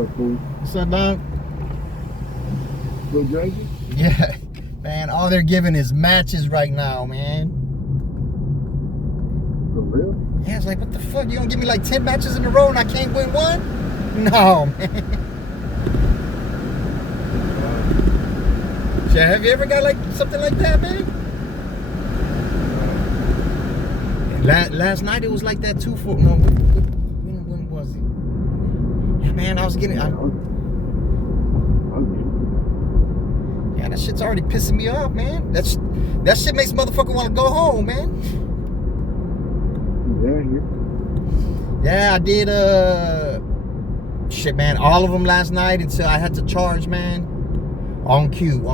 up, fool? What's up, dog? Still drinking? Yeah, man. All they're giving is matches right now, man. For real? Yeah, it's like, what the fuck? You gonna give me like 10 matches in a row and I can't win one? No, man. Yeah, have you ever got like something like that, man? Last night it was like that too. For no, when was it? Yeah, man, I was getting. Yeah, that shit's already pissing me off, man. That shit makes motherfucker want to go home, man. Yeah, I did. Shit, man. All of them last night until I had to charge, man. On cue.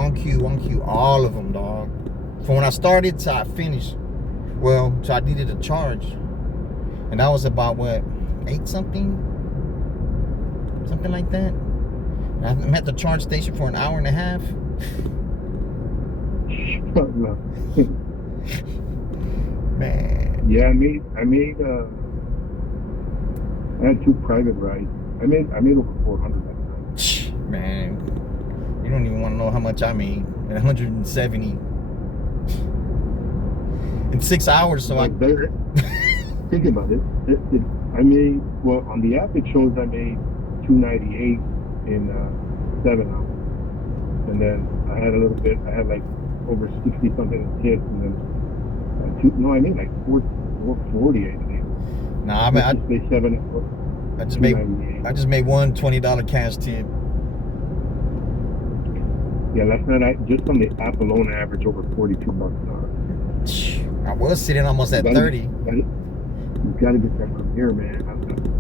All of them, dog. From when I started to I finished. Well, so I needed a charge, and that was about what, 8 something like that. I'm at the charge station for an hour and a half. Man. Yeah, I had 2 private rides. I made over 400 that night. Man, you don't even want to know how much I made. 170 in 6 hours. So I think about it. I made, well, on the app it shows I made 298 in 7 hours, and then I had a little bit. I had like over 60 something in tips, and then I made like 440. I think. Nah, I mean, I just made one $20 cash tip. Yeah, last night just on the app alone, I averaged over $42 an hour. I was sitting almost at 30. You gotta get that from here, man.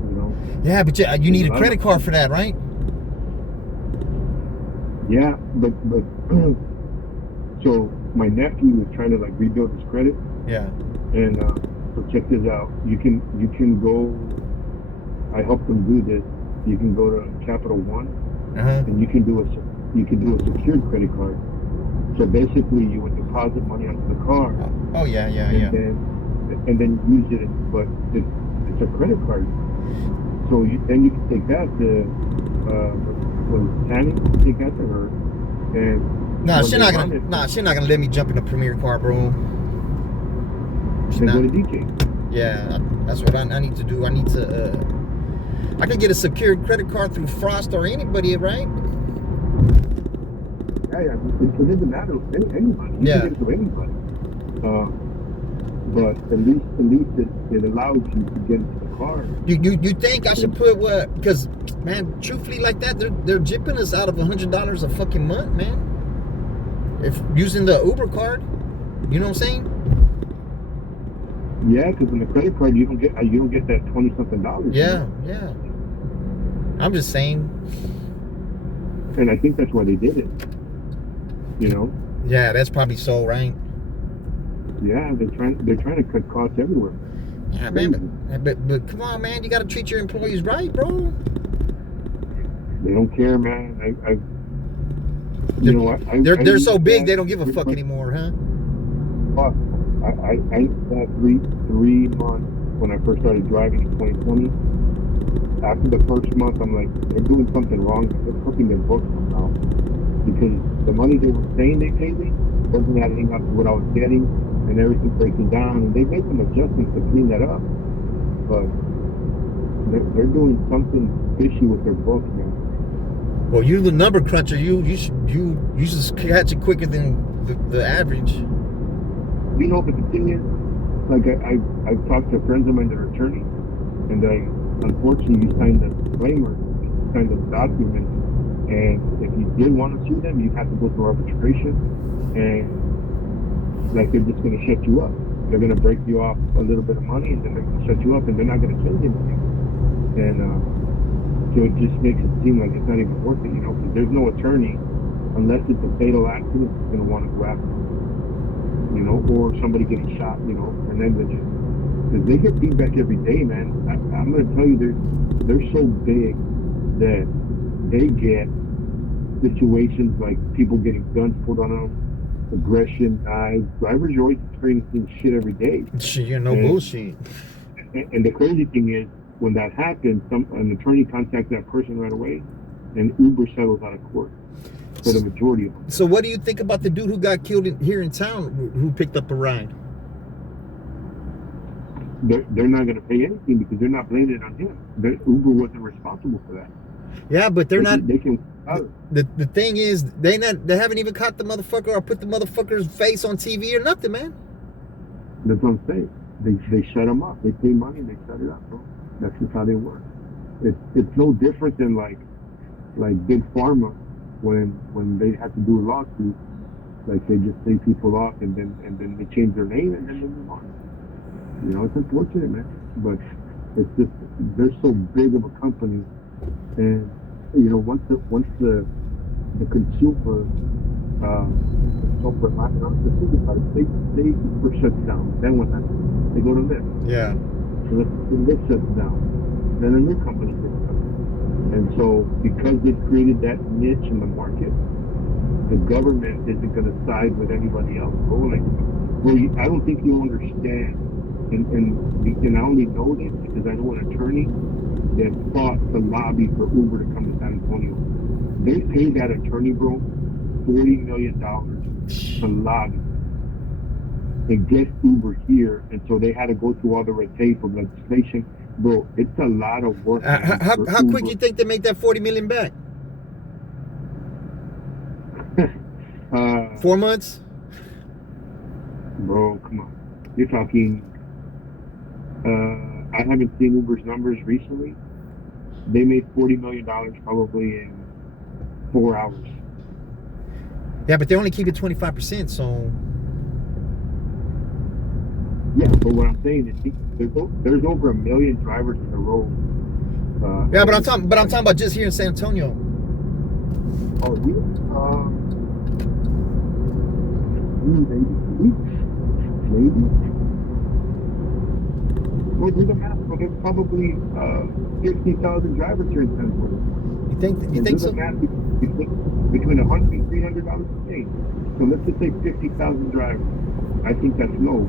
You know. Yeah, but you need a credit card for that, right? Yeah, but so my nephew is trying to like rebuild his credit. Yeah. And so check this out. You can go. I helped him do this. You can go to Capital One, and you can do a secured credit card. So basically, you would deposit money onto the car. Oh yeah. And then use it, but it's a credit card. So then you can take that to Tanny, take that to her. And she's not gonna let me jump in a Premier car, bro. Then go to DJ. Yeah, that's what I need to do. I need to. I can get a secured credit card through Frost or anybody, right? Yeah. It doesn't matter with anybody. You can get it to anybody. But at least it allows you to get into the car. You think I should put what? Because man, truthfully, like that, they're jipping us out of $100 a fucking month, man. If using the Uber card, you know what I'm saying? Yeah, because in the credit card you don't get that $20-something. Yeah. I'm just saying. And I think that's why they did it. You know. Yeah, that's probably so, right? Yeah, they're trying to cut costs everywhere. Yeah, man, but come on, man, you got to treat your employees right, bro. They don't care, man. They're so big they don't give a fuck anymore, huh? Fuck. I had 3 months when I first started driving in 2020. After the first month, I'm like, they're doing something wrong. They're cooking their books somehow, because the money they were saying they paid me wasn't adding up to what I was getting, and everything's breaking down. And they made some adjustments to clean that up, but they're doing something fishy with their books, man. Well, you're the number cruncher. You should catch it quicker than the average. You know, but the thing is, like I've talked to friends of mine that are attorneys, and unfortunately, you signed the disclaimer, you signed the document, and if you did want to sue them, you have to go through arbitration, and like they're just going to shut you up. They're going to break you off a little bit of money, and then they're going to shut you up, and they're not going to change anything. And so it just makes it seem like it's not even worth it, you know, because there's no attorney, unless it's a fatal accident, that's going to want to go after them, you know, or somebody getting shot, you know, and negligent. Because they get feedback every day, man. I'm going to tell you, they're so big that they get situations like people getting guns pulled on them, aggression, knives. Drivers are always experiencing shit every day. Shit, you know, bullshit. And the crazy thing is, when that happens, an attorney contacts that person right away, and Uber settles out of court for the majority of them. So what do you think about the dude who got killed here in town who picked up a ride? They're not going to pay anything because they're not blaming it on him. Uber wasn't responsible for that. Yeah, but they're not. They can. The thing is, they haven't even caught the motherfucker or put the motherfucker's face on TV or nothing, man. That's what I'm saying. They shut him up. They pay money and they shut it up, bro. That's just how they work. It's no different than like Big Pharma when they have to do a lawsuit. Like they just pay people off and then they change their name and then they move on. You know, it's unfortunate, man. But it's just they're so big of a company, and you know once the consumer don't rely on the think about it, they first shuts down. Then what happens? They go to Lyft. Yeah. So the Lyft shuts down. Then a new company picks up. And so because they've created that niche in the market, the government isn't going to side with anybody else. Well, I don't think you understand. And I only know this because I know an attorney that fought the lobby for Uber to come to San Antonio. They paid that attorney, bro, $40 million to lobby and get Uber here. And so they had to go through all the red tape of legislation. Bro, it's a lot of work. How quick do you think they make that $40 million back? 4 months? Bro, come on. You're talking... I haven't seen Uber's numbers recently. They made $40 million probably in 4 hours. Yeah, but they only keep it 25%, so... Yeah, but what I'm saying is there's over 1 million drivers in the road. Yeah, but I'm talking about just here in San Antonio. Oh, really? Maybe. Well, do the math. Well, there's probably 50,000 drivers here in San Antonio. You think so? Do the math between $100 and $300 a day. So let's just say 50,000 drivers. I think that's low.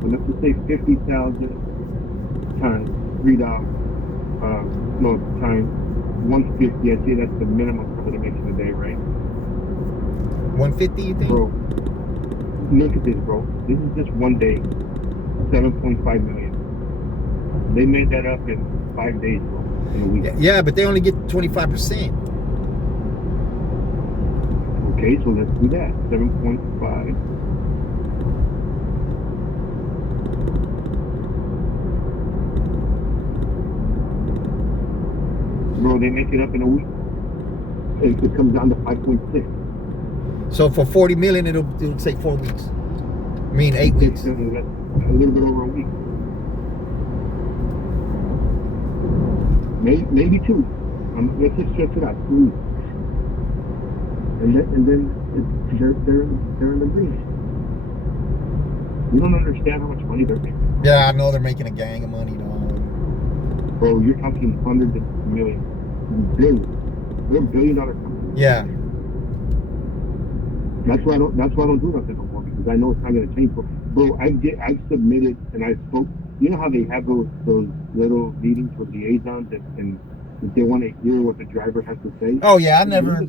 So let's just say 50,000 times $3. Times 150. I'd say that's the minimum somebody makes in a day, right? 150, you think? Bro, look at this, bro. This is just one day. 7.5 million. They made that up in 5 days, bro, in a week. Yeah, but they only get 25%. Okay, so let's do that. 7.5. Bro, they make it up in a week. It comes down to 5.6. So for 40 million, it'll take 4 weeks. I mean, 8 weeks. A little bit over a week. Maybe 2. Let's just stretch it out. 2 weeks. And then they're in the green. You don't understand how much money they're making. Yeah, I know they're making a gang of money, dog. Bro, you're talking hundreds of millions, billions. They're $1 billion company. Yeah. That's why I don't do nothing no more, because I know it's not gonna change. Bro, I've submitted and I spoke. You know how they have those little meetings with liaisons and if they want to hear what the driver has to say. Oh yeah, I've never. I've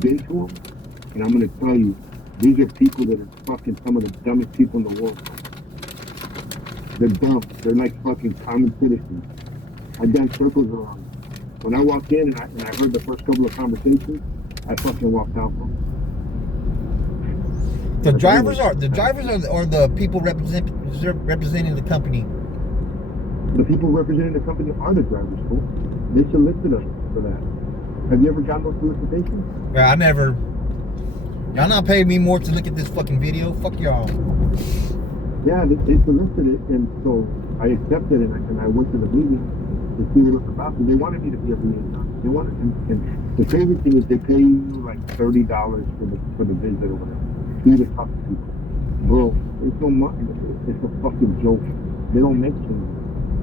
been to them, and I'm gonna tell you, these are people that are fucking some of the dumbest people in the world. They're dumb. They're like fucking common citizens. I've done circles around them. When I walked in and I heard the first couple of conversations, I fucking walked out, bro. The drivers are the people representing the company. The people representing the company are the drivers, bro. They solicited us for that. Have you ever gotten those solicitations? Yeah, I never. Y'all not paying me more to look at this fucking video? Fuck y'all. Yeah, they solicited it, and so I accepted it, and I went to the meeting to see what it was about. And they wanted me to be a liaison. They wanted, and the crazy thing is they pay you like $30 for the visit or whatever. You to talk to people, bro. It's no money. It's a fucking joke. They don't make changes.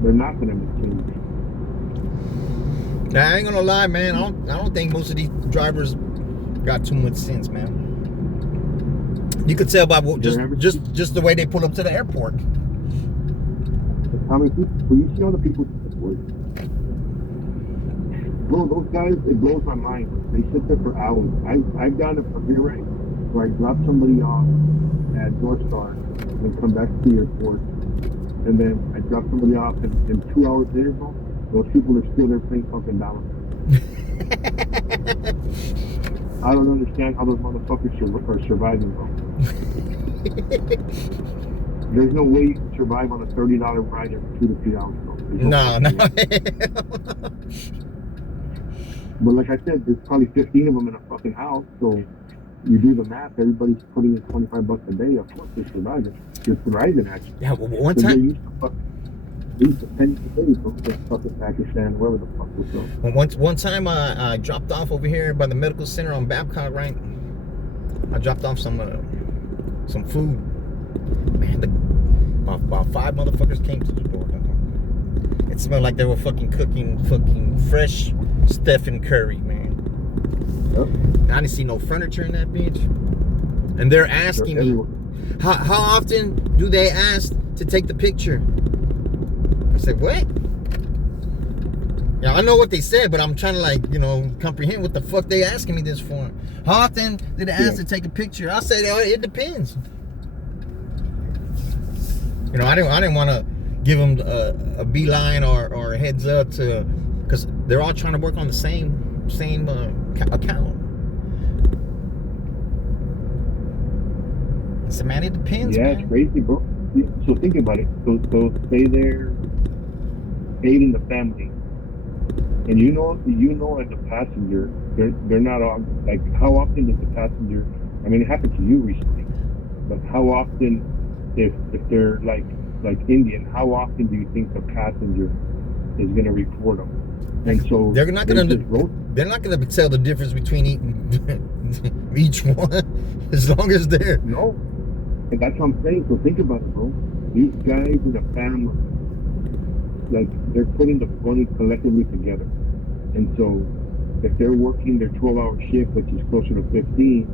They're not gonna make changes. Now, I ain't gonna lie, man. I don't think most of these drivers got too much sense, man. You could tell by just the way they pull up to the airport. How many people? Well, you see all the people that work. Bro, those guys, it blows my mind. They sit there for hours. I've done it from here, right? Where I drop somebody off at North Star and come back to the airport. And then I drop somebody off and 2 hours later, bro, those people are still there playing fucking dollars. I don't understand how those motherfuckers are surviving, bro. There's no way you can survive on a $30 ride every 2 to 3 hours, bro. No. But like I said, there's probably 15 of them in a fucking house, so you do the math, everybody's putting in $25 a day. Of course they're surviving. You're thriving, actually. Yeah, one They time. used to pennies a day from fucking Pakistan, wherever the fuck was so. One time I dropped off over here by the medical center on Babcock, right? I dropped off some food. Man, about 5 motherfuckers came to the door. It smelled like they were fucking cooking fucking fresh Stephen Curry, man. Yep. I didn't see no furniture in that bitch. And they're asking me, how often do they ask to take the picture? I said, what? Yeah, I know what they said, but I'm trying to comprehend what the fuck they asking me this for. How often did they ask to take a picture? I said, oh, it depends. I didn't want to give them a beeline or a heads up because they're all trying to work on the same account. So man, it depends. Yeah, man. It's crazy, bro. So think about it. So say they're aiding the family, and you know, as a passenger, they're not on. Like, how often does the passenger? I mean, it happened to you recently, but how often, if they're like Indian, how often do you think the passenger is going to report them? And so they're not going to tell the difference between each one as long as they're no. And that's what I'm saying. So think about it, bro. These guys in the family, like, they're putting the money collectively together. And so if they're working their 12-hour shift, which is closer to 15,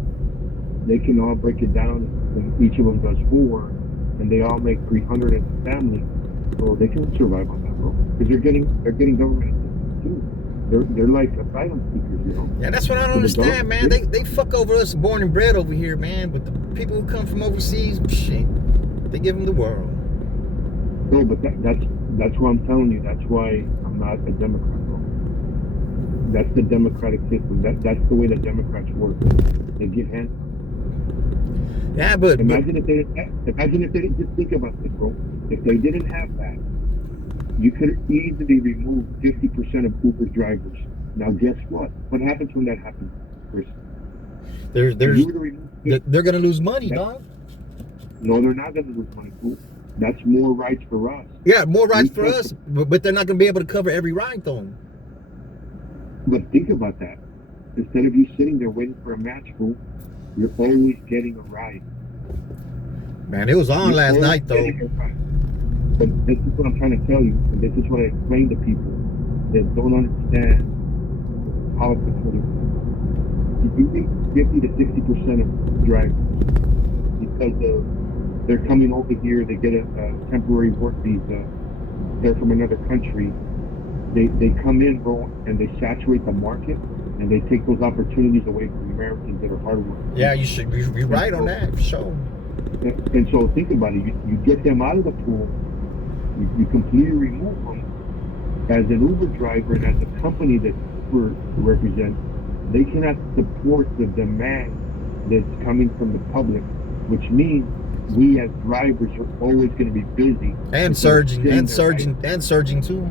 they can all break it down, and each of them does 4, and they all make 300 as a family. So they can survive on that, bro. Because they're getting government assistance too. They're like asylum seekers, Yeah, that's what I don't understand, man. They fuck over us born and bred over here, man. But the people who come from overseas, shit, they give them the world. No, but that's what I'm telling you. That's why I'm not a Democrat, bro. That's the democratic system. That's the way that Democrats work. They get hands. Yeah, but imagine if they didn't just think about this, bro. If they didn't have that, you could easily remove 50% of Uber drivers. Now, guess what? What happens when that happens, Chris? They're gonna lose money, dog. No, they're not gonna lose money, fool. That's more rights for us. Yeah, more rights for us, but they're not gonna be able to cover every ride, though. But think about that. Instead of you sitting there waiting for a match, fool, you're always getting a ride. Man, it was on last night, though. But this is what I'm trying to tell you, and this is what I explain to people that don't understand politics. You think 50 to 60% of drivers, because they're coming over here, they get a temporary work visa, they're from another country, they come in, bro, and they saturate the market, and they take those opportunities away from Americans that are hardworking. Yeah, you should be right on that, for sure. And so think about it. You get them out of the pool, you completely remove them. As an Uber driver and as a company that Uber represents, they cannot support the demand that's coming from the public, which means we as drivers are always going to be busy and surging too.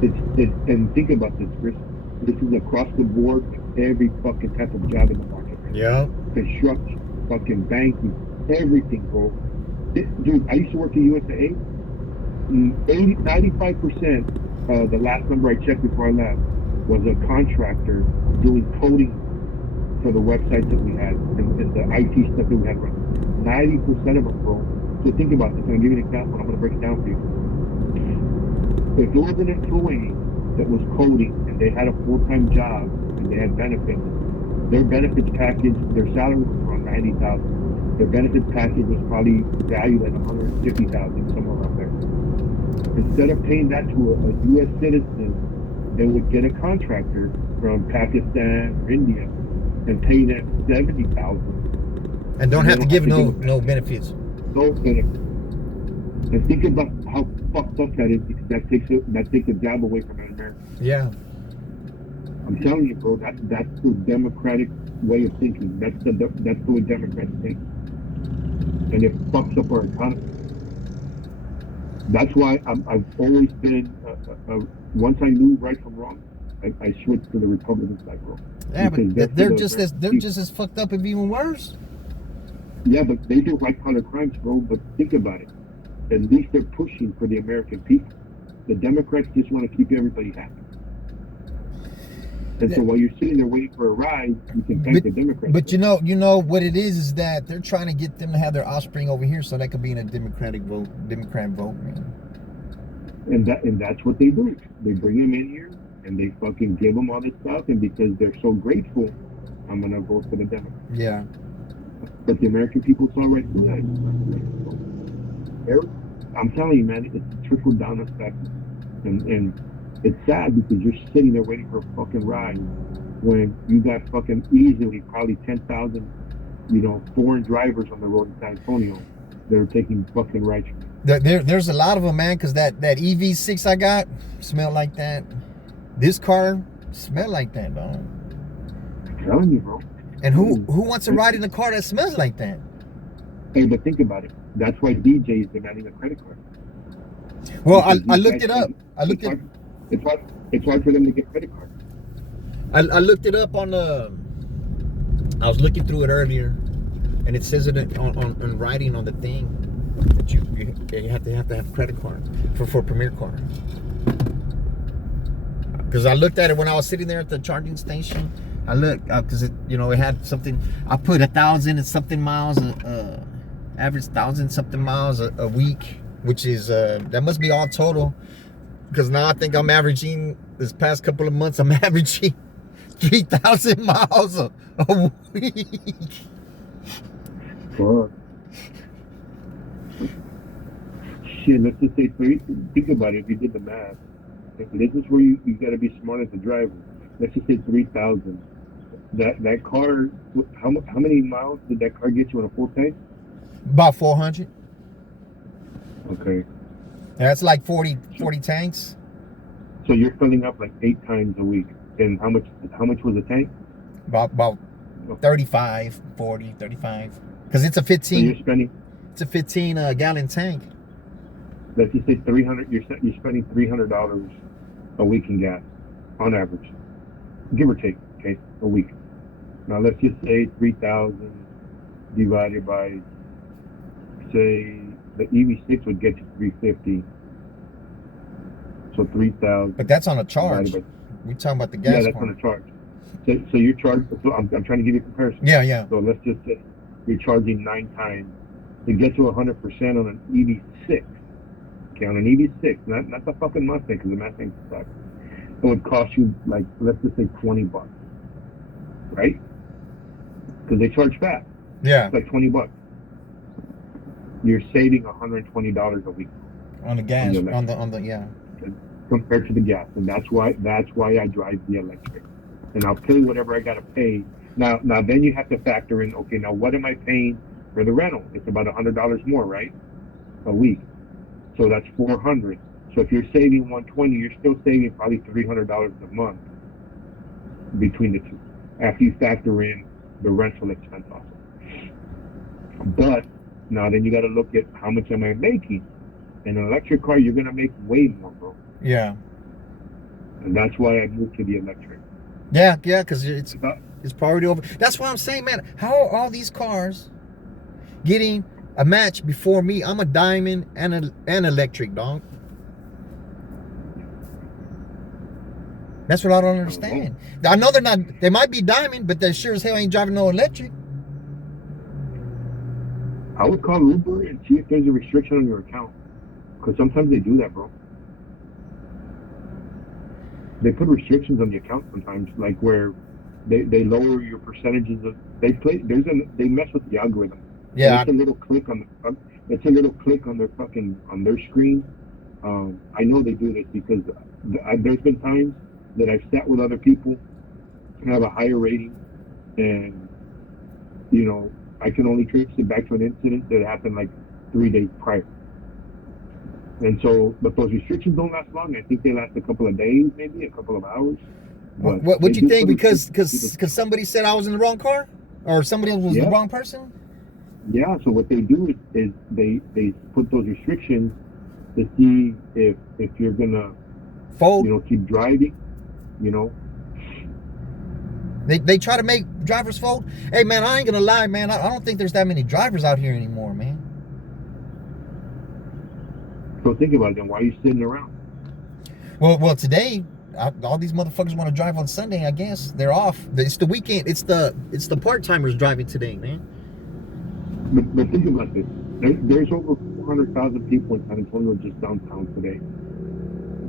And think about this, Chris. This is across the board for every fucking type of job in the market. Yeah. Construction, fucking banking, everything, bro. Dude, I used to work at USAA. 95%, the last number I checked before I left, was a contractor doing coding for the websites that we had and the IT stuff that we had running. 90% of them, bro. So think about this, and I'll give you an example, and I'm going to break it down for you. If there was an employee that was coding and they had a full-time job and they had benefits, their benefits package, their salary was around $90,000. Their benefits package was probably valued at $150,000, somewhere around there. Instead of paying that to a U.S. citizen they would get a contractor from Pakistan or India and pay them 70,000, And don't and they have to don't give no them no benefits. no benefits. And think about how fucked up that is, because that takes a job away from an American. Yeah. I'm telling you, bro, that's the Democratic way of thinking. That's the way Democrats think, and it fucks up our economy. That's why I've always been. Once I knew right from wrong, I switched to the Republican side, bro. Yeah, Because but they're just as American just as fucked up, and even worse. yeah, but they do white collar crimes, bro. But think about it. At least they're pushing for the American people. The Democrats just want to keep everybody happy. And so while you're sitting there waiting for a ride, you can thank the Democrats. But you know what it is that they're trying to get them to have their offspring over here so they could be in a Democrat vote, man. And that's what they do. They bring them in here and they fucking give them all this stuff, and because they're so grateful, I'm gonna vote for the Democrats. Yeah. But the American people saw right through that. I'm telling you, man, it's trickled down effect, and it's sad because you're sitting there waiting for a fucking ride when you got fucking easily probably 10,000, foreign drivers on the road in San Antonio that are taking fucking rides. There's a lot of them, man, because that EV6 I got smelled like that. This car smelled like that, dog. I'm telling you, bro. And who wants to ride in a car that smells like that? Hey, but think about it. That's why DJ is demanding a credit card. Well, I looked it up. It's hard for them to get credit cards. I looked it up on the. I was looking through it earlier, and it says it on writing on the thing that you have to have a credit card for Premier Car. Because I looked at it when I was sitting there at the charging station. I looked because it had something. I put 1,000 and something miles, average 1,000 something miles a week, which is that must be all total. Because now I think I'm averaging, this past couple of months, I'm averaging 3,000 miles a week. Fuck. Shit, let's just say think about it. If you did the math, if this is where you got to be smart as a driver. Let's just say 3,000. That car, how many miles did that car get you on a full tank? About 400. Okay. That's like 40 tanks. So you're filling up like 8 times a week. And how much was the tank? About 35, 40, 35. Because it's a 15. So you're spending. It's a 15 gallon tank. Let's just say 300. You're spending $300 a week in gas, on average, give or take. Okay, a week. Now let's just say 3,000 divided by, say, the EV6 would get you 350. So 3,000. But that's on a charge. We're talking about the gas. Yeah, that's on a charge. So you're charged. So I'm trying to give you a comparison. Yeah. So let's just say you're charging 9 times to get to 100% on an EV6. Okay, on an EV6, not the fucking Mustang, because the Mustang sucks. It would cost you, like, let's just say $20, right? Because they charge fast. Yeah. It's like $20. You're saving $120 a week on the gas. On the yeah. Compared to the gas, and that's why I drive the electric. And I'll pay whatever I gotta pay. Now then you have to factor in, okay, now what am I paying for the rental? It's about $100 more, right? A week. So that's $400. So if you're saving $120, you're still saving probably $300 a month between the two, after you factor in the rental expense also. But now then you got to look at how much am I making. In an electric car, you're gonna make way more, bro. Yeah. And that's why I moved to the electric. Yeah, because it's priority over. That's why I'm saying, man, how are all these cars getting a match before me? I'm a diamond and an electric, dog. That's what I don't understand. I know they're not. They might be diamond, but they sure as hell ain't driving no electric. I would call Uber and see if there's a restriction on your account, because sometimes they do that, bro. They put restrictions on the account sometimes, like where they lower your percentages of they mess with the algorithm. Yeah. It's a little click on their screen. I know they do this because there's been times that I've sat with other people who have a higher rating, and you know, I can only trace it back to an incident that happened like 3 days prior. And so, but those restrictions don't last long. I think they last a couple of days, maybe a couple of hours. But What they you do think? put Because restrictions. somebody said I was in the wrong car, or somebody else was the Yeah. wrong person. Yeah. So what they do is they put those restrictions to see if you're gonna, Fold. you know, keep driving. You know. They try to make drivers fold. Hey man, I ain't gonna lie, man. I don't think there's that many drivers out here anymore, man. So think about it. Then why are you sitting around? Well, today all these motherfuckers want to drive on Sunday. I guess they're off. It's the weekend. It's the part timers driving today, man. But think about this. There's over 400,000 people in San Antonio just downtown today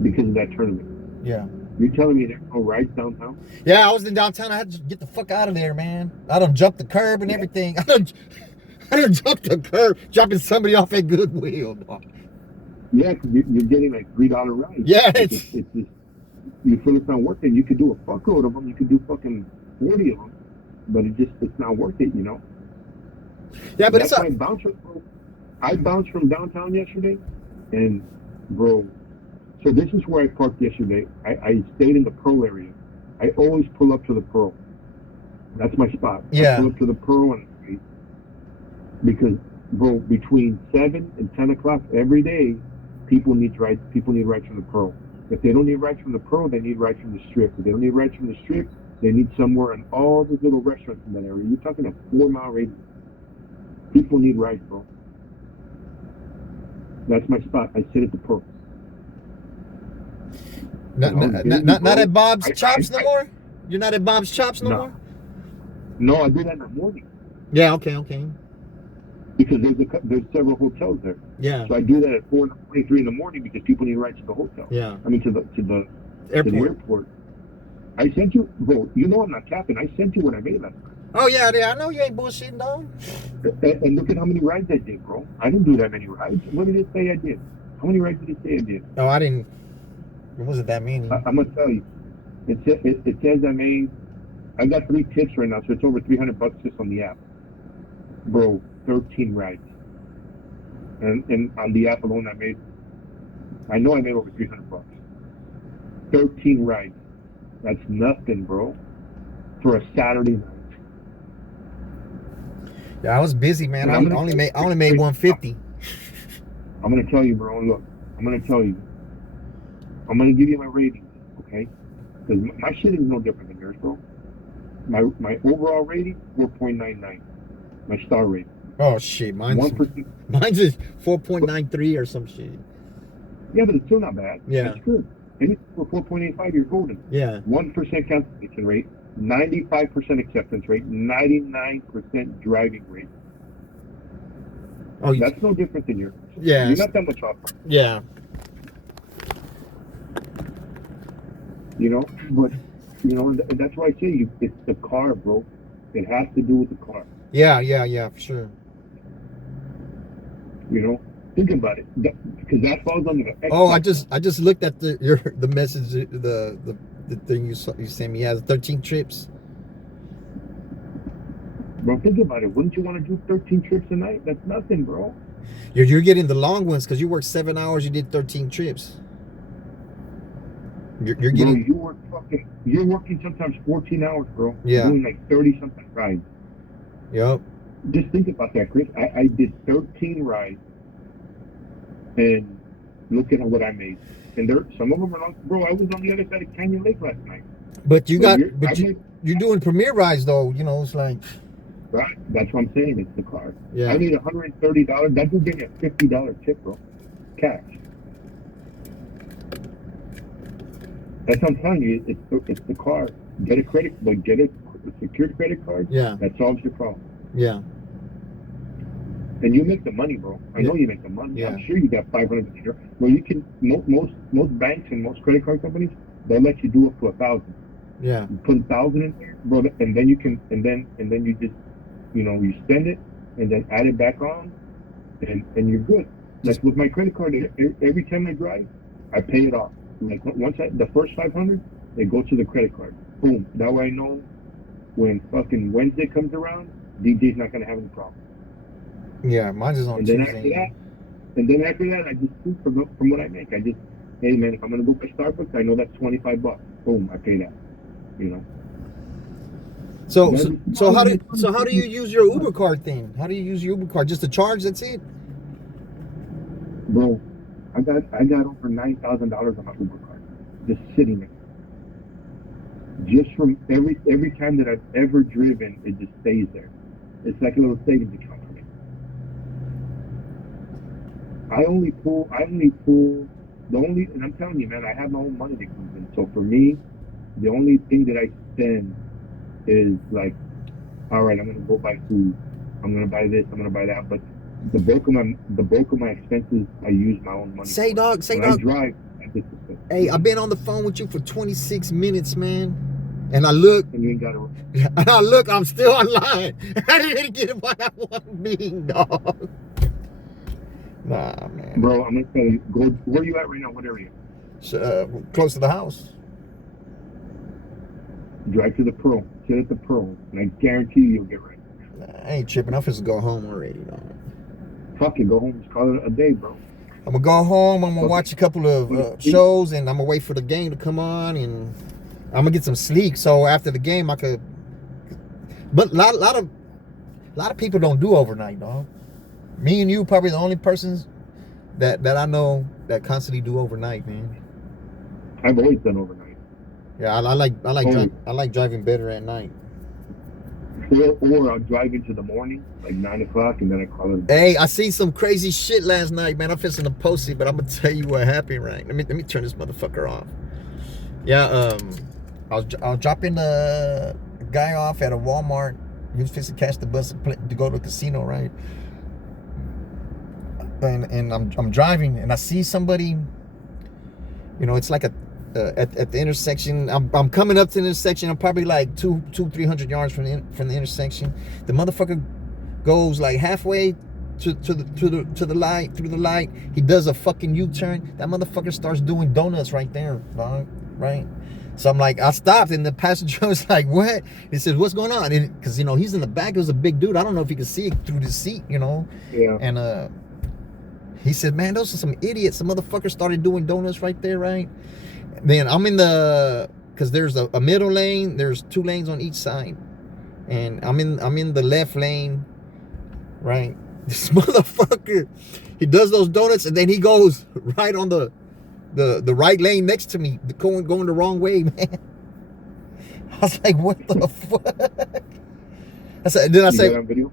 because of that tournament. Yeah. You're telling me there's no rides downtown? Yeah, I was in downtown. I had to get the fuck out of there, man. I done jumped the curb and everything. I done jumped the curb, dropping somebody off at Goodwill. Dog. Yeah, because you're getting like $3 rides. Yeah, Like it's just, you feel it's not worth it. You could do a fuckload of them. You could do fucking 40 of them, but it's not worth it, you know? Yeah, but That's why I bounced from downtown yesterday, and bro, so this is where I parked yesterday. I stayed in the Pro area. I always pull up to the Pro. That's my spot. Yeah. I pull up to the Pro and because bro, between 7 and 10 o'clock every day, people need rides from the Pro. If they don't need rides from the Pro, they need rides from the Strip. If they don't need rides from the Strip, they need somewhere in all those little restaurants in that area. You're talking a 4-mile radius. People need rides, bro. That's my spot. I sit at the Pro. Not at Bob's Chops no more? You're not at Bob's Chops no more? No, I do that in the morning. Yeah, okay. Because there's several hotels there. Yeah. So I do that at 4 in the morning, 3 in the morning because people need rides to the hotel. Yeah. I mean to the airport. I sent you, bro. You know I'm not capping. I sent you what I made last night. Oh yeah, I know you ain't bullshitting, dog. And look at how many rides I did, bro. I didn't do that many rides. What did it say I did? How many rides did it say I did? Oh, I didn't. It wasn't that many. I'm gonna tell you. It says I got 3 tips right now, so it's over $300 just on the app. Bro, 13 rides. And on the app alone I know I made over $300. 13 rides. That's nothing, bro. For a Saturday night. Yeah, I was busy, man. I only made 150. I'm gonna tell you, bro. Look, I'm gonna tell you. I'm gonna give you my rating, okay? Because my shit is no different than yours, bro. My overall rating 4.99. My star rating. Oh shit, mine's is 4.93 or some shit. Yeah, but it's still not bad. Yeah, it's good. And for 4.85, you're golden. Yeah. 1% cancellation rate, 95% acceptance rate, 99% driving rate. Oh, that's no different than yours. Yeah. You're not that much off. Yeah. You know, but and that's why I say it's the car, bro. It has to do with the car. Yeah, for sure. You know, think about it, because that falls under the. Oh, I just looked at the message, the thing you sent me. It has 13 trips. Bro, think about it. Wouldn't you want to do 13 trips a night? That's nothing, bro. You're getting the long ones because you worked 7 hours. You did 13 trips. You're getting. Bro, you're working sometimes 14 hours, bro. Yeah. Doing like 30 something rides. Yep. Just think about that, Chris. I did 13 rides, and look at what I made. And some of them are long. Bro, I was on the other side of Canyon Lake last night. But you're doing premier rides though. You know, it's like. Right. That's what I'm saying. It's the car. Yeah. I need $130. That will give me a $50 tip, bro. Cash. That's what I'm telling you. It's the car. Get a secured credit card. Yeah. That solves your problem. Yeah. And you make the money, bro. I know you make the money. Yeah. I'm sure you got 500 a year. Well, you can. Most banks and most credit card companies, they'll let you do up to 1,000. Yeah. You put 1,000 in there, bro, and then you can, and then you just, you spend it and then add it back on, and you're good. Like with my credit card, every time I drive, I pay it off. Like once the first 500, It goes to the credit card. Boom. That way I know when fucking Wednesday comes around, DJ's not gonna have any problem. Yeah, mine is on And then Tuesday. after that, I just shoot from what I make. I just, hey man, if I'm gonna go by Starbucks, I know that's $25. Boom, I pay that. You know. So how do you use your Uber card thing? How do you use your Uber card? Just to charge? That's it. Bro, I got over $9,000 on my Uber card, just sitting there. Just from every time that I've ever driven, it just stays there. It's like a little savings account for me. And I'm telling you, man, I have my own money that comes in. So for me, the only thing that I spend is like, all right, I'm gonna go buy food, I'm gonna buy this, I'm gonna buy that. But the bulk of my expenses, I use my own money. Say dog. I drive. Hey, I've been on the phone with you for 26 minutes, man. And I look, and you ain't got to. And I look, I'm still online. I didn't get what I want being, dog. Nah, man. Bro, I'm gonna tell you, where you at right now? What area? Close to the house. Drive to the Pearl. Sit at the Pearl, and I guarantee you'll get right. I ain't tripping. I'm supposed to go home already, dog. Fuck it, go home. Just call it a day, bro. I'm gonna go home. I'm gonna watch a couple of shows, and I'm gonna wait for the game to come on, and I'm gonna get some sleep. So after the game, I could. But a lot of people don't do overnight, dog. Me and you probably the only persons that I know that constantly do overnight, man. I've always done overnight. Yeah, I like driving better at night. Or I'll drive into the morning, like 9 o'clock, and then I call it. Hey, I seen some crazy shit last night, man. I'm fixing to post it, but I'm gonna tell you what happened, right? Let me turn this motherfucker off. Yeah, I was dropping a guy off at a Walmart. He was fixing to catch the bus to go to the casino, right? And I'm driving, and I see somebody. You know, it's like at the intersection. I'm coming up to the intersection. I'm probably like 300 yards from the intersection. The motherfucker goes like halfway to the light, through the light. He does a fucking U-turn. That motherfucker starts doing donuts right there, dog. Right? So I'm like, I stopped, and the passenger was like, "What?" He says, "What's going on?" Because you know he's in the back. It was a big dude. I don't know if he could see it through the seat, you know. Yeah. And he said, "Man, those are some idiots. Some motherfuckers started doing donuts right there, right?" Then I'm in because there's a middle lane. There's 2 lanes on each side, and I'm in the left lane, right? This motherfucker, he does those donuts, and then he goes right on the right lane next to me, going the wrong way, man. I was like, what the fuck? I said,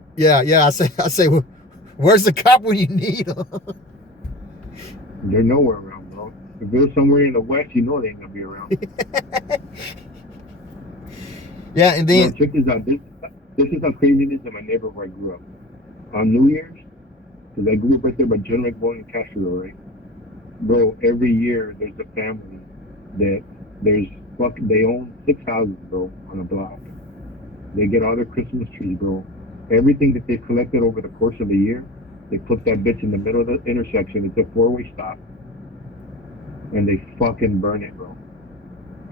yeah. I say, where's the cop when you need him? They're nowhere around, bro. If they're somewhere in the west, you know they ain't gonna be around. Yeah, and then check this out. This is how crazy it is in my neighborhood where I grew up. On New Year's, because I grew up right there by General Boy and Castro, right? Bro, every year there's a family that they own 6 houses, bro, on a block. They get all their Christmas trees, bro. Everything that they've collected over the course of a year, they put that bitch in the middle of the intersection. It's a 4-way stop. And they fucking burn it, bro.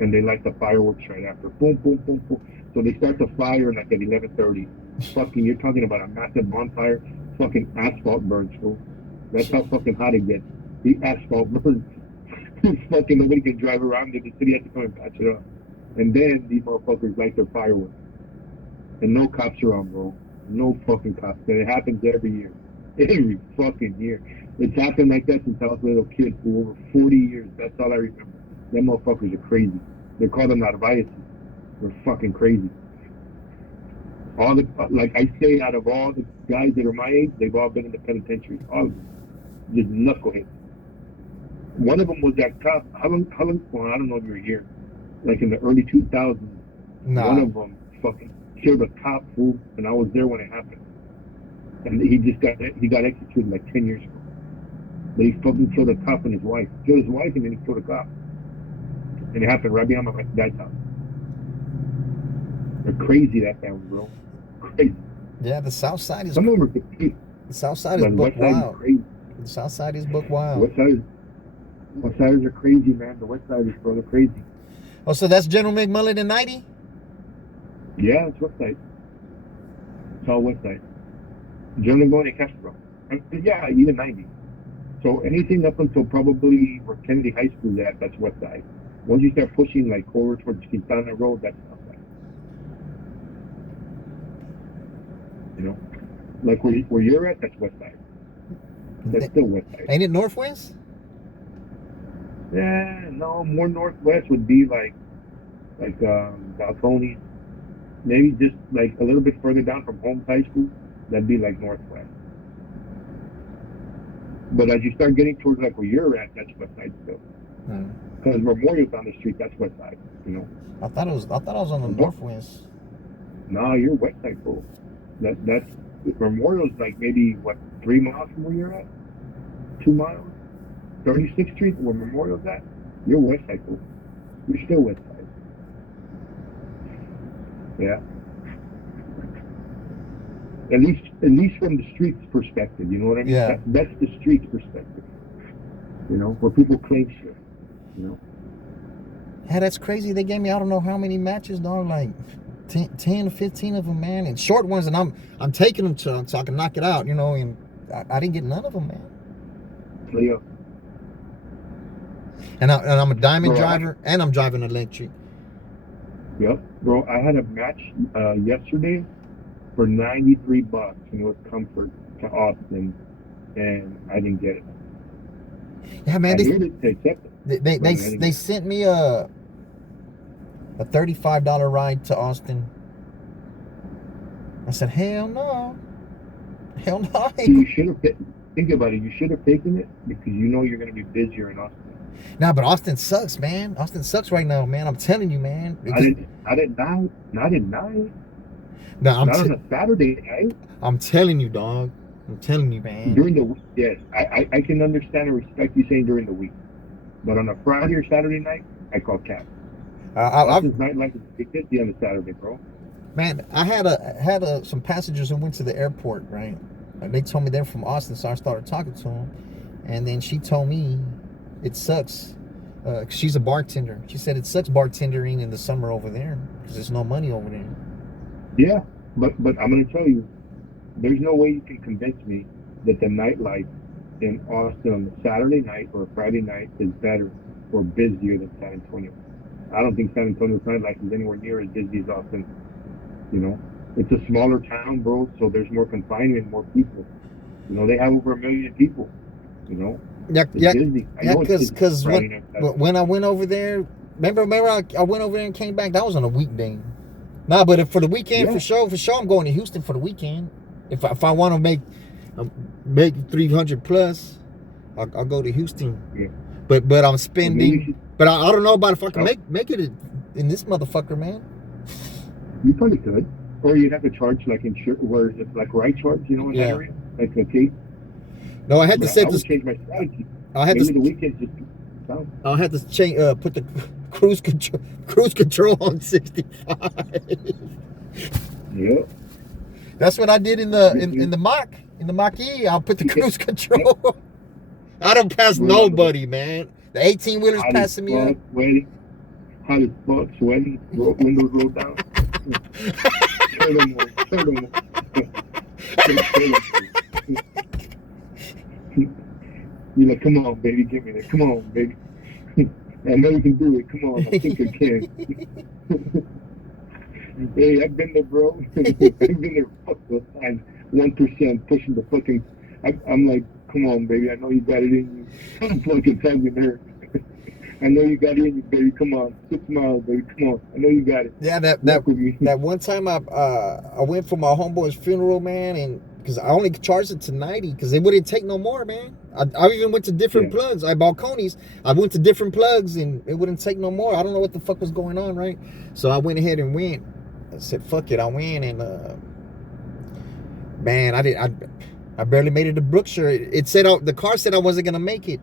And they light the fireworks right after. Boom, boom, boom, boom. So they start the fire like at 11:30. Fucking, you're talking about a massive bonfire. Fucking asphalt burns, bro. That's how fucking hot it gets. The asphalt burns. Fucking nobody can drive around it. The city has to come and patch it up. And then these motherfuckers light their fireworks. And no cops around, bro. No fucking cops. And it happens every year. Every fucking year. It's happened like that since I was a little kid for over 40 years. That's all I remember. Them motherfuckers are crazy. They call them narvaez. They're fucking crazy. Like I say, out of all the guys that are my age, they've all been in the penitentiary. All of them. Just knuckleheads. One of them was that cop. How long? Well, I don't know if you were here. Like in the early 2000s. Nah. One of them fucking killed a cop, fool, and I was there when it happened. And he got executed like 10 years ago. But he fucking killed a cop and his wife. Killed his wife and then he killed a cop. And it happened right behind my dad's house. They're crazy, that family, bro. Crazy. Yeah, the South Side is. Some of them are crazy. The South Side is buck wild. The South Side is buck wild. West Siders are crazy, man. The West Siders, bro, they're crazy. Oh, so that's General McMullen in 90? Yeah, it's west side. It's all west side. General going to Castro. Yeah, even 90. So anything up until probably where Kennedy High School is at, that's west side. Once you start pushing like forward towards Quintana Road, that's south side. You know, like where you're at, that's west side. That's still west side. Ain't it northwest? Yeah, no, more northwest would be like Balcony. Maybe just like a little bit further down from Holmes High School, that'd be like northwest. But as you start getting towards like where you're at, that's west side still. Because Memorial's on the street, that's west side. You know. I thought it was on the northwest. Nah, you're west side, bro. That's Memorial's like maybe what 3 miles from where you're at? 2 miles. 36th Street, where Memorial's at. You're west side, bro. You're still west side. Yeah. At least from the street's perspective, you know what I mean? Yeah. That's the street's perspective. You know, where people claim shit. You know. Yeah, that's crazy. They gave me I don't know how many matches, dog. Like 10 or 15 of them, man, and short ones, and I'm taking them so I can knock it out, you know. And I didn't get none of them, man. Yeah. And I'm a diamond driver, and I'm driving electric. Yep, bro. I had a match yesterday for $93, and it was Comfort to Austin, and I didn't get it. Yeah, man. I needed to accept it. They sent me a $35 ride to Austin. I said, hell no. You should have think about it. You should have taken it because you know you're going to be busier in Austin. Nah, but Austin sucks, man. Austin sucks right now, man. I'm telling you, man. Not at night. No, not on a Saturday night. I'm telling you, dog. I'm telling you, man. During the week, yes. I can understand and respect you saying during the week. But on a Friday or Saturday night, I call cab. Austin's nightlife is 50 on a Saturday, bro. Man, I had some passengers who went to the airport, right? And they told me they're from Austin, so I started talking to them. And then she told me it sucks. She's a bartender. She said it sucks bartendering in the summer over there because there's no money over there. Yeah, but I'm going to tell you, there's no way you can convince me that the nightlife in Austin on a Saturday night or a Friday night is better or busier than San Antonio. I don't think San Antonio's nightlife is anywhere near as busy as Austin. You know, it's a smaller town, bro, so there's more confinement, more people. You know, they have over 1 million people. You know, yeah, because when I went over there, remember I went over there and came back. That was on a weekday. Nah, but for the weekend, for sure, I'm going to Houston for the weekend. If I want to make 300 plus, I'll go to Houston. Yeah. But I'm spending. But I don't know about if I can make it in this motherfucker, man. You probably could, or you'd have to charge like where it's like ride charge, you know, in that area, like a Cape. No, I had to set this. I would change my strategy. I had to the weekend just down. I had to change. Put the cruise control on 65. Yeah. That's what I did in the Mach. In the Mach-E, I'll put the cruise control. I don't pass nobody, man. The 18-wheeler's passing me up. Hot as fuck, sweaty, windows rolled down. Turn them on. You're like, come on, baby, give me that. Come on, baby. I know you can do it. Come on, I think I can. Hey, I've been there, bro. I've been there fuck those times. 1% pushing the fucking. I'm like, come on, baby. I know you got it in you. I'm fucking telling you there. I know you got it in you, baby. Come on, 6 miles, baby. Come on. I know you got it. Yeah, that one time I went for my homeboy's funeral, man, and because I only charged it to 90 because they wouldn't take no more, man. I even went to different plugs. I balconies. I went to different plugs and it wouldn't take no more. I don't know what the fuck was going on, right? So I went ahead and went. I said, fuck it. I went and man, I barely made it to Brookshire. It said the car said I wasn't gonna make it.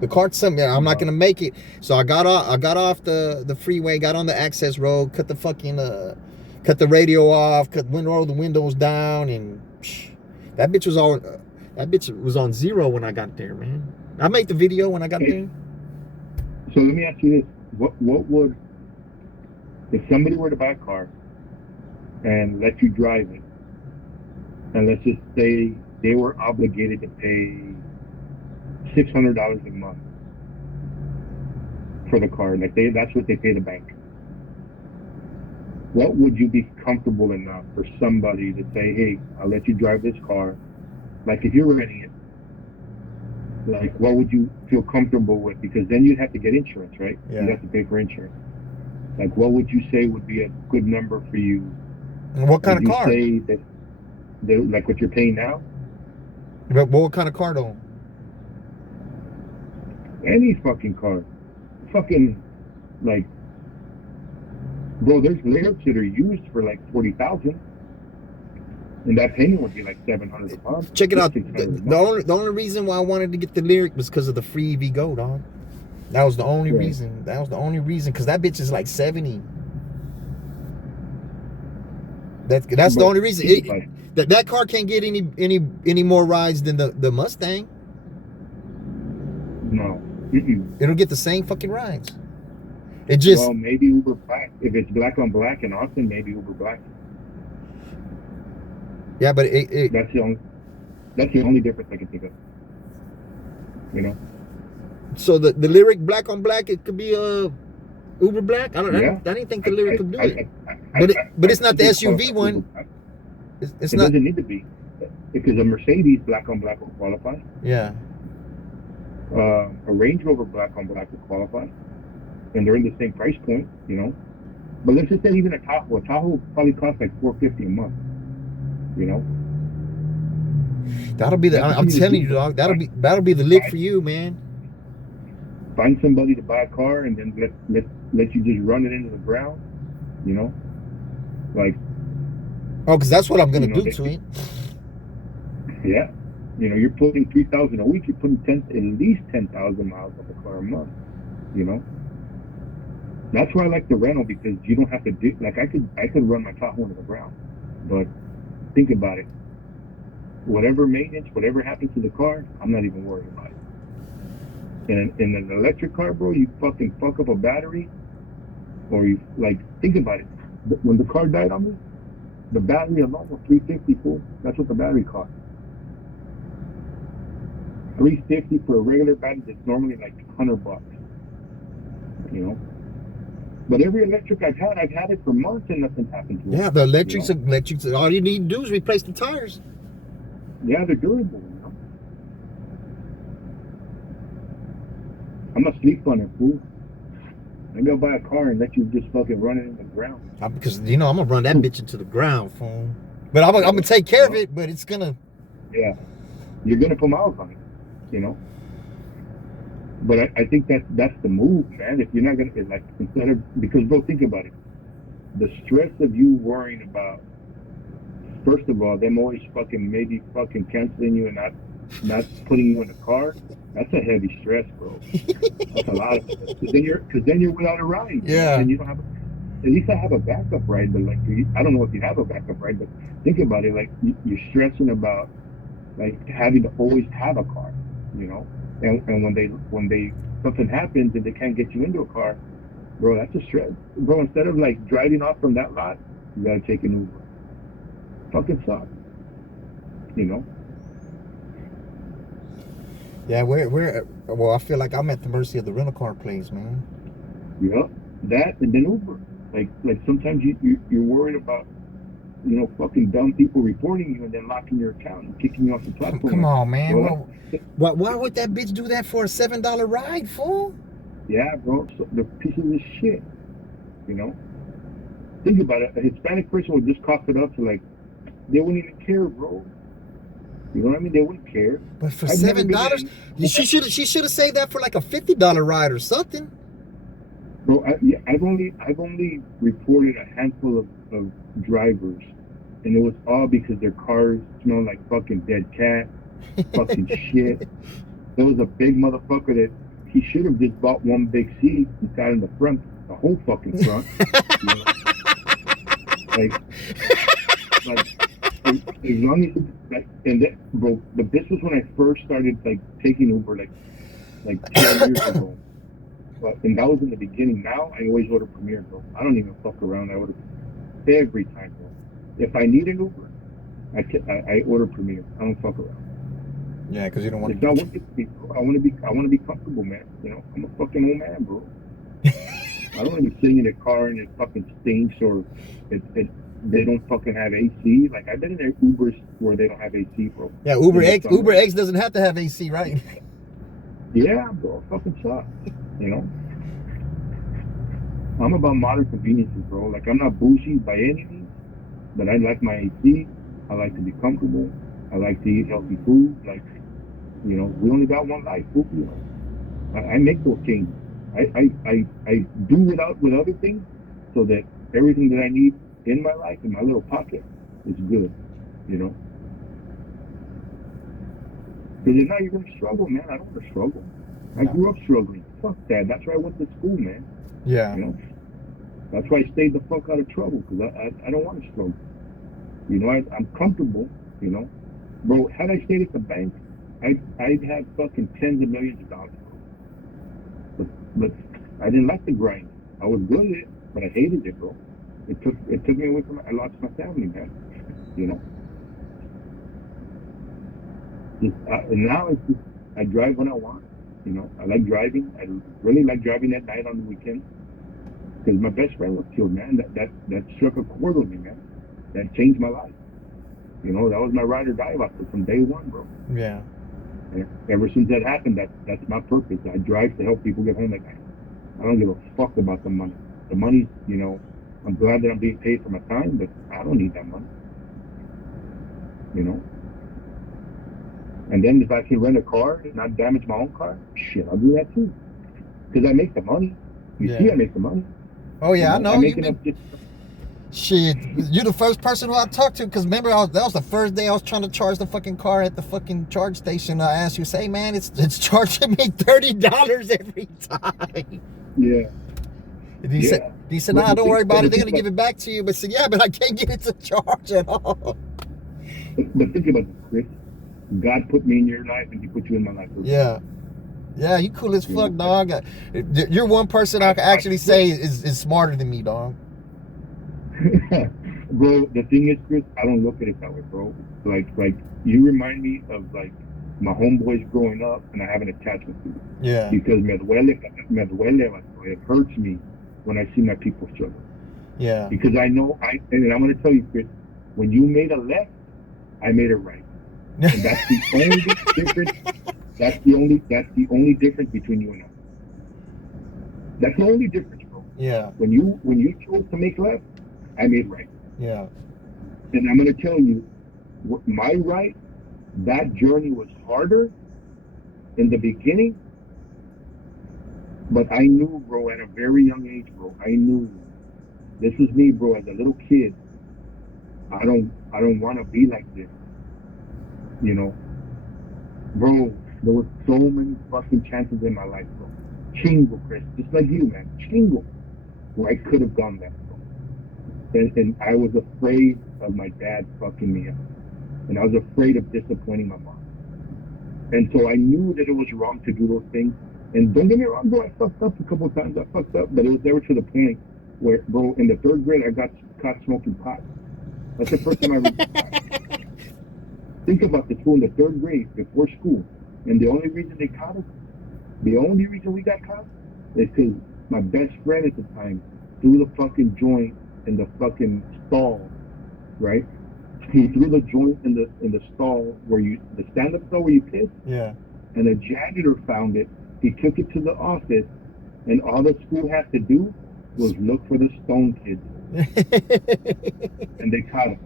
The car said, I'm not gonna make it. So I got off the freeway, got on the access road, cut the radio off, roll the windows down, and that bitch was on zero when I got there, man. I made the video when I got there. So let me ask you this: what would, if somebody were to buy a car and let you drive it, and let's just say they were obligated to pay $600 a month for the car, like that's what they pay the bank. What would you be comfortable enough for somebody to say, hey, I'll let you drive this car? Like if you're renting it, like what would you feel comfortable with? Because then you'd have to get insurance, right? Yeah. You'd have to pay for insurance. Like what would you say would be a good number for you? And what kind of car? Would you say that, like what you're paying now? But what kind of car though? Any fucking car. Fucking, like, bro, there's lyrics that are used for like 40,000, and that payment would be like 700 a month. Check it out. $600 The only reason why I wanted to get the Lyric was because of the free EV Go, dog. That was the only Right. reason. That was the only reason, because that bitch is like 70. That's But the only reason. think about it. That car can't get any more rides than the Mustang. No. Mm-mm. It'll get the same fucking rides. It just Well, maybe Uber Black. If it's black on black in Austin, maybe Uber Black. yeah, but it That's the only difference I can think of. You know? so the Lyric black on black, it could be Uber Black. I didn't think the Lyric could do it. But it's not the SUV one. It's It not. doesn't need to be, because a Mercedes black on black will qualify. Yeah. A Range Rover black on black will qualify, and they're in the same price point, you know. But let's just say even a Tahoe will probably cost like $450 a month, you know. That'll be the. I'm telling you, dog. That'll be the lick for you, man. Find somebody to buy a car and then let you just run it into the ground, you know. Like, Oh, because that's what I'm gonna You know, do to it. yeah, you know, you're putting 3,000 a week. You're putting at least 10,000 miles on the car a month, you know. That's why I like the rental, because you don't have to do, like, I could run my Tahoe into the ground, but think about it. Whatever maintenance, whatever happens to the car, I'm not even worried about it. And in an electric car, bro, you fucking fuck up a battery, or you, like, think about it. When the car died on me, the battery alone was $350, fool. That's what the battery cost. $350 for a regular battery that's normally like $100, you know. But every electric I've had it for months and nothing's happened to it. Yeah, the electrics. You know? Electrics. All you need to do is replace the tires. Yeah, they're durable, you know. I'm gonna sleep on it, fool. I'm gonna buy a car and let you just fucking run it in the ground. Because I'm gonna run that bitch into the ground, fool. But I'm gonna take care of it. But it's gonna. Yeah, you're gonna put miles on it, you know. But I think that's the move, man. If you're not gonna, like, instead of, because bro, think about it. The stress of you worrying about, first of all, them always maybe canceling you and not putting you in the car. That's a heavy stress, bro. That's a lot of stress. Because then you're without a ride. Yeah. And you don't have. At least I have a backup ride, but like, I don't know if you have a backup ride, but think about it. Like, you're stressing about, like, having to always have a car, you know. And when they something happens and they can't get you into a car, bro, that's a stress, bro. Instead of like driving off from that lot, you gotta take an Uber. Fucking sucks, you know. Yeah, well, I feel like I'm at the mercy of the rental car place, man. Yeah, that and then Uber. Like sometimes you're worried about, you know, fucking dumb people reporting you and then locking your account and kicking you off the platform. Come on, man. Well, Why would that bitch do that for a $7 ride, fool? yeah, bro. So the pieces of shit, you know. Think about it. A Hispanic person would just cough it up to, like, they wouldn't even care, bro. You know what I mean? They wouldn't care. But for I've never $7, been- she should have saved that for like a $50 ride or something. Bro, I've only reported a handful of drivers, and it was all because their cars smell like fucking dead cat, fucking shit. There was a big motherfucker that he should have just bought one big seat and sat in the front, the whole fucking front. You know? like as long as, like, and that, bro, but this was when I first started like taking Uber, like 10 years ago. And that was in the beginning. Now I always order Premier, bro. I don't even fuck around. I order every time, bro. If I need an Uber, I order Premier. I don't fuck around. Yeah, because you don't want It's to. not worth it for me, bro. I want to be comfortable, man. You know, I'm a fucking old man, bro. I don't want to be sitting in a car and it fucking stinks or they don't fucking have AC. Like I've been in Ubers where they don't have AC, bro. Yeah, In the summer. Uber X doesn't have to have AC, right? Yeah, bro. It fucking sucks. You know. I'm about modern conveniences, bro. Like I'm not bougie by any means, but I like my AC. I like to be comfortable. I like to eat healthy food. Like, you know, we only got one life, fool. You know, I make those changes. I do without with other things so that everything that I need in my life, in my little pocket, is good. You know, because if not, you're gonna struggle, man. I don't want to struggle. I grew up struggling. Fuck that. That's why I went to school, man. Yeah. You know, that's why I stayed the fuck out of trouble because I don't want to struggle. You know, I'm comfortable. You know, bro. Had I stayed at the bank, I'd have fucking tens of millions of dollars. But I didn't like the grind. I was good at it, but I hated it, bro. It took me away from. I lost my family, man. You know. And now it's just I drive when I want. You know, I like driving. I really like driving at night on the weekend because my best friend was killed, man. That struck a chord with me, man. That changed my life. You know, that was my ride or die from day one, bro. Yeah. And ever since that happened, that's my purpose. I drive to help people get home at night. I don't give a fuck about the money. The money, you know, I'm glad that I'm being paid for my time, but I don't need that money. You know. And then if I can rent a car and not damage my own car, shit, I'll do that too. Because I make the money. You see, I make the money. Oh yeah, you know, I know. Shit, you're the first person who I talked to. Because remember, that was the first day I was trying to charge the fucking car at the fucking charge station. I asked you, say, man, it's charging me $30 every time. Yeah. And he said, nah, don't worry about it. They're gonna give it back to you. But said, yeah, but I can't get it to charge at all. But think about this, Chris. God put me in your life, and He put you in my life. Yeah. Yeah, you cool as fuck, dog. You're one person I can actually say is smarter than me, dog. Bro, the thing is, Chris, I don't look at it that way, bro. Like you remind me of like my homeboys growing up, and I have an attachment to you. Yeah. Because me duele, it hurts me when I see my people struggle. Yeah. Because I know, and I'm going to tell you, Chris, when you made a left, I made it right. And that's the only difference. That's the only difference between you and I. That's the only difference, bro. Yeah. When you chose to make left, I made right. Yeah. And I'm going to tell you, my right, that journey was harder in the beginning, but I knew, bro, at a very young age, bro, I knew this is me, bro, as a little kid. I don't want to be like this. You know, bro, there were so many fucking chances in my life, bro. Chingo, Chris, just like you, man. Chingo, where I could have done that, bro. And I was afraid of my dad fucking me up. And I was afraid of disappointing my mom. And so I knew that it was wrong to do those things. And don't get me wrong, bro, I fucked up a couple of times. I fucked up, but it was never to the point where, bro, in the third grade, I got caught smoking pot. That's the first time I ever smoked pot. Think about this, fool, in the third grade, before school. And the only reason they caught us, the only reason we got caught is because my best friend at the time threw the fucking joint in the fucking stall, right? He threw the joint in the stall the stand-up stall where you piss. Yeah. And a janitor found it. He took it to the office, and all the school had to do was look for the Stone kids. And they caught us.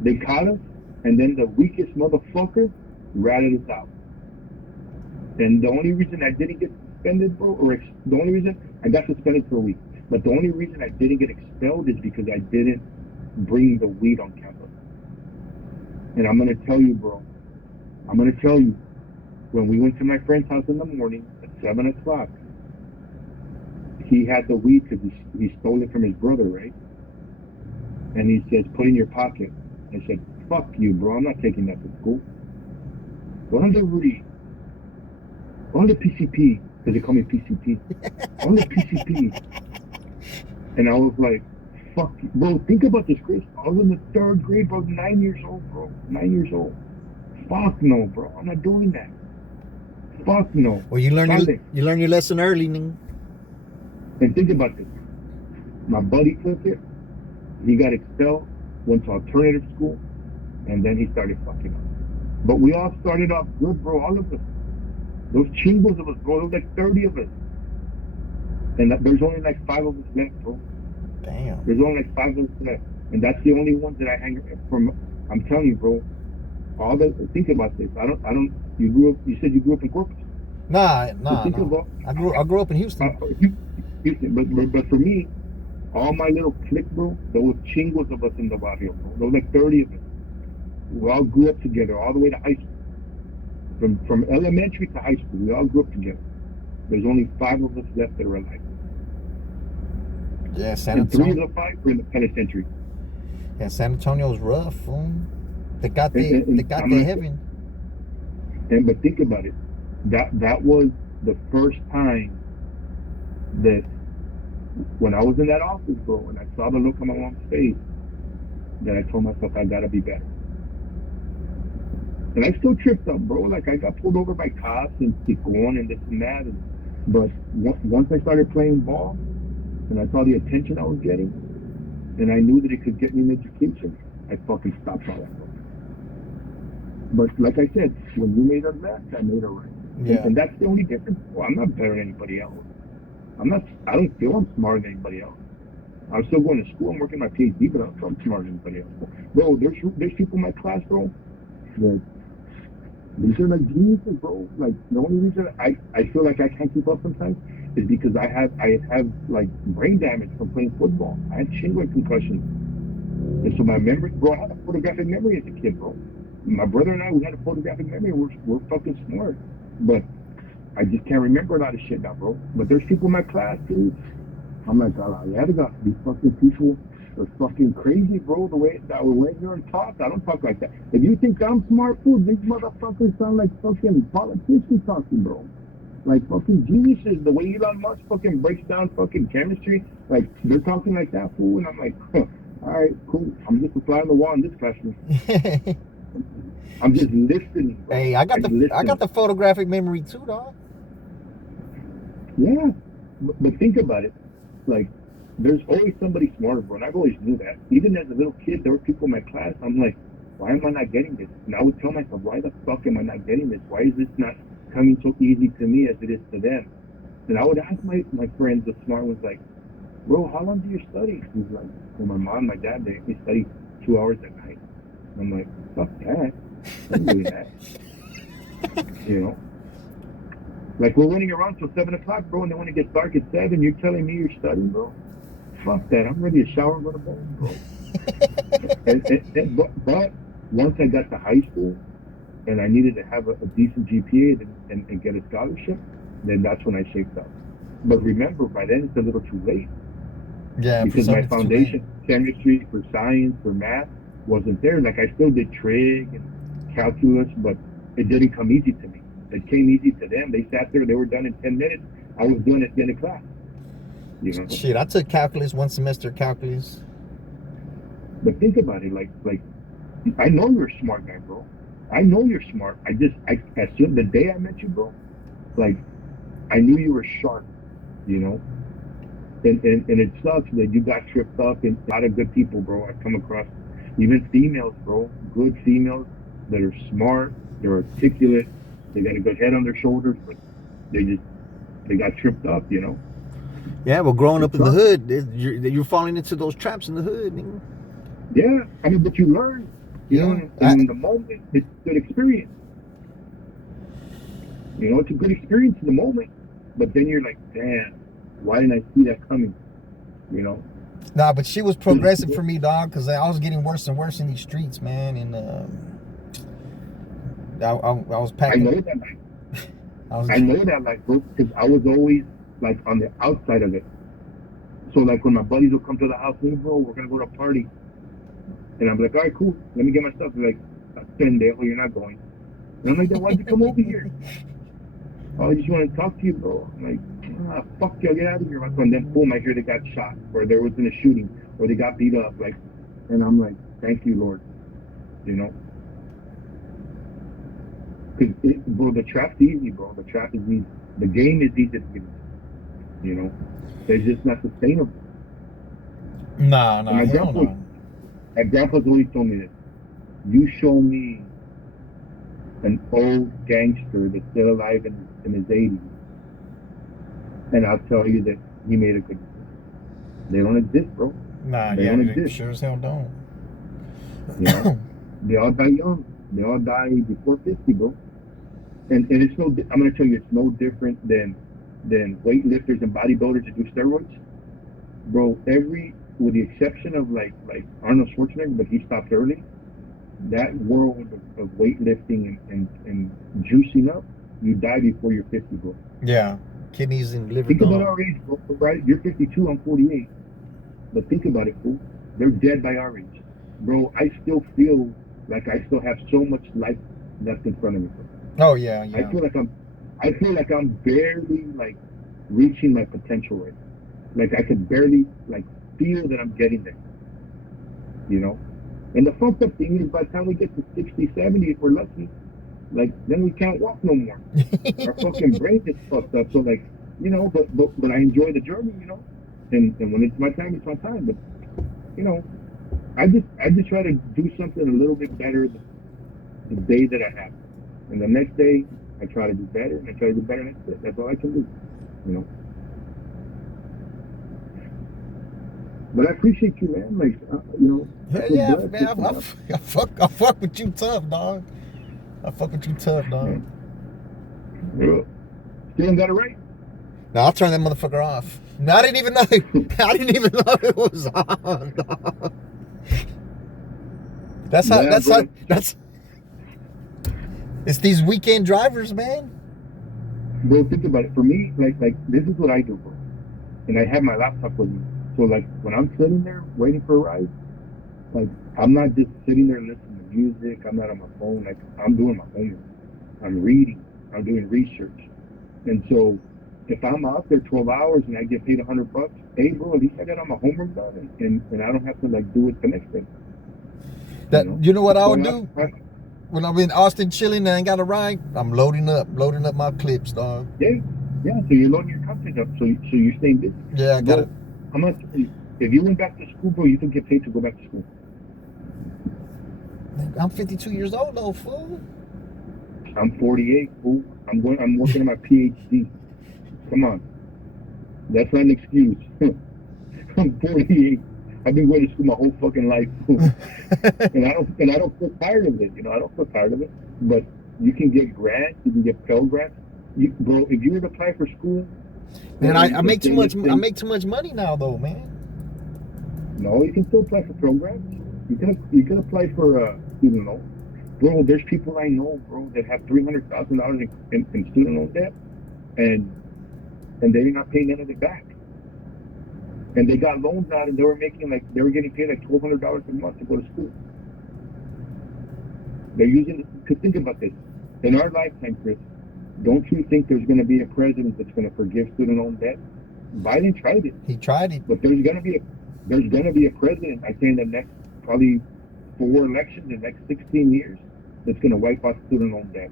They caught us, and then the weakest motherfucker ratted us out. And the only reason I didn't get suspended, bro, the only reason I got suspended for a week, but the only reason I didn't get expelled is because I didn't bring the weed on campus. And I'm going to tell you, bro, when we went to my friend's house in the morning at 7 o'clock, he had the weed because he stole it from his brother, right? And he says, put it in your pocket. I said, fuck you, bro. I'm not taking that to school. ¿Dónde, Rudy? ¿Dónde, PCP? because they call me PCP. I'm the PCP. And I was like, fuck, bro, think about this, Chris. I was in the 3rd grade, bro, 9 years old, bro. 9 years old. Fuck no, bro. I'm not doing that. Fuck no. Well, you learn Dale. your lesson early, nigga. And think about this. My buddy took it. He got expelled, went to alternative school, and then he started fucking up. But we all started off good, bro. All of us. Those chingos of us, bro. There was like 30 of us. And there's only like 5 of us left, bro. Damn. There's only like 5 of us left. And that's the only ones that I hang from. I'm telling you, bro. Think about this. You said you grew up in Corpus. Nah. About, I grew up in Houston. Houston, but for me, all my little clique, bro, there was chingos of us in the barrio, bro. There was like 30 of us. We all grew up together all the way to high school. From elementary to high school, we all grew up together. There's only 5 of us left that are alive. Yeah, San And 3 Antonio. of the 5 were in the penitentiary. Yeah, San Antonio's rough, fool. They got the heaven. But think about it. That was the first time that when I was in that office, bro, and I saw the look on my mom's face, that I told myself I gotta be better. And I still tripped up, bro. Like I got pulled over by cops and Ticon and this and that. But once I started playing ball and I saw the attention I was getting, and I knew that it could get me an education, I fucking stopped all that, bro. But like I said, when you made a left, I made a right. Yeah. And that's the only difference. Well, I'm not better than anybody else. I don't feel I'm smarter than anybody else. I'm still going to school. I'm working my PhD, but I don't feel I'm smarter than anybody else. Bro, there's people in my class, bro, that these are like geniuses, bro. Like the only reason I feel like I can't keep up sometimes is because I have like brain damage from playing football. I had shingle concussions. And so my memory, bro, I had a photographic memory as a kid, bro. My brother and I, we had a photographic memory. We're fucking smart. But I just can't remember a lot of shit now, bro. But there's people in my class, dude. I'm like, yeah, these fucking people are fucking crazy, bro. The way you're taught, I don't talk like that. If you think I'm smart, fool, these motherfuckers sound like fucking politicians talking, bro. Like fucking geniuses. The way Elon Musk fucking breaks down fucking chemistry, like they're talking like that, fool. And I'm like, all right, cool. I'm just a fly on the wall in this classroom. I'm just listening, bro. Hey, I got the photographic memory too, dog. Yeah, but think about it. Like, there's always somebody smarter, bro. And I've always knew that. Even as a little kid, there were people in my class. I'm like, why am I not getting this? And I would tell myself, why the fuck am I not getting this? Why is this not coming so easy to me as it is to them? And I would ask my friends, the smart ones, like, bro, how long do you study? He's like, well, my mom, my dad, they study 2 hours at night. And I'm like, fuck that. I'm doing that. You know? Like, we're running around till 7 o'clock, bro, and then when it gets dark at 7, you're telling me you're studying, bro? Fuck that. I'm ready to shower and go to bed, bro. But once I got to high school and I needed to have a decent GPA and get a scholarship, then that's when I shaped up. But remember, by then it's a little too late. Yeah, because my foundation, chemistry, for science, for math, wasn't there. Like, I still did trig and calculus, but it didn't come easy to me. It came easy to them. They sat there, they were done in 10 minutes. I was doing it at the end of class. You know? Shit, I took calculus, 1 semester calculus. But think about it, like I know you're a smart guy, bro. I know you're smart. As soon the day I met you, bro, like, I knew you were sharp, you know? And it sucks that you got tripped up, and a lot of good people, bro, I've come across, even females, bro, good females that are smart, they're articulate, they got a good head on their shoulders, but they got tripped up, you know? Yeah, well, growing up in the hood, you're falling into those traps in the hood, nigga. Yeah, I mean, but you learn, you know, and in the moment, it's a good experience. You know, it's a good experience in the moment, but then you're like, damn, why didn't I see that coming? You know? Nah, but she was progressive for me, dog, because I was getting worse and worse in these streets, man, and I was packing. I know that, like, bro, because I was always, like, on the outside of it. So, like, when my buddies would come to the house, hey, bro, we're going to go to a party. And I'm like, all right, cool. Let me get my stuff. They're like, pendejo, you're not going. And I'm like, then why'd you come over here? Oh, I just want to talk to you, bro. I'm like, fuck y'all, get out of here. And then boom, I hear they got shot, or there was in a shooting, or they got beat up. Like, and I'm like, thank you, Lord. You know, because bro, the trap's easy, bro. The trap is easy. The game is easy to get into. You know, it's just not sustainable. Nah, And hell no. my grandpa's always told me this. You show me an old gangster that's still alive in his 80s, and I'll tell you that he made a good decision. They don't exist, bro. Nah, They yeah, don't they exist. sure as hell don't. You know, they all die young. They all die before 50, bro. And it's no. I'm gonna tell you, it's no different than weightlifters and bodybuilders that do steroids, bro. With the exception of like Arnold Schwarzenegger, but he stopped early. That world of weightlifting and juicing up, you die before you're 50, bro. Yeah, kidneys and liver Think about gone. our age, bro. Right? You're 52, I'm 48. But think about it, fool. They're dead by our age, bro. I still feel like I still have so much life left in front of me, bro. Oh yeah, I yeah. feel like I'm barely like reaching my potential right now. Like I could barely like feel that I'm getting there, you know? And the fucked up thing is by the time we get to 60, 70, if we're lucky, like then we can't walk no more. Our fucking brain is fucked up. So like, you know, but I enjoy the journey, you know? And when it's my time, it's my time. But you know, I just try to do something a little bit better the day that I have. And the next day I try to do better and I try to do better next day. That's all I can do, you know? But I appreciate you, man. Like, you know, I Hell feel yeah, blessed. man. I fuck with you tough, dog. I fuck with you tough, dog. Yeah. Still got it right. Now I'll turn that motherfucker off. No, I didn't even know. I didn't even know it was on, dog. That's how. Yeah, bro. That's. It's these weekend drivers, man. Bro, think about it. For me, like this is what I do, bro. And I have my laptop with me. So like when I'm sitting there waiting for a ride, like I'm not just sitting there listening to music. I'm not on my phone. Like I'm doing my homework. I'm reading. I'm doing research. And so if I'm out there 12 hours and I get paid $100, hey bro, at least I got all my homework done and I don't have to like do it the next day. You know what I So would do? When I'm in Austin chilling and I ain't got a ride, I'm loading up my clips, dog. Yeah. So you're loading your content up, so you're staying busy. Yeah, I got it. I'm not. If you went back to school, bro, you could get paid to go back to school. I'm 52 years old, though, fool. I'm 48, fool. I'm working on my PhD. Come on, that's not an excuse. I'm 48. I've been going to school my whole fucking life, fool. and I don't feel tired of it. You know, I don't feel tired of it. But you can get grants. You can get Pell Grants. Bro, if you were to apply for school, man, I make too much. I make too much money now, though, man. No, you can still apply for programs. You can apply for student loan. Bro, there's people I know, bro, that have $300,000 in student loan debt, and they're not paying none of it back. And they got loans out, and they were getting paid like $1,200 a month to go to school. They're using. Cause think about this. In our lifetime, Chris, don't you think there's going to be a president that's going to forgive student loan debt? Biden tried it. He tried it, but there's going to be a president, I say, in the next probably 4 elections, in the next 16 years, that's going to wipe out student loan debt.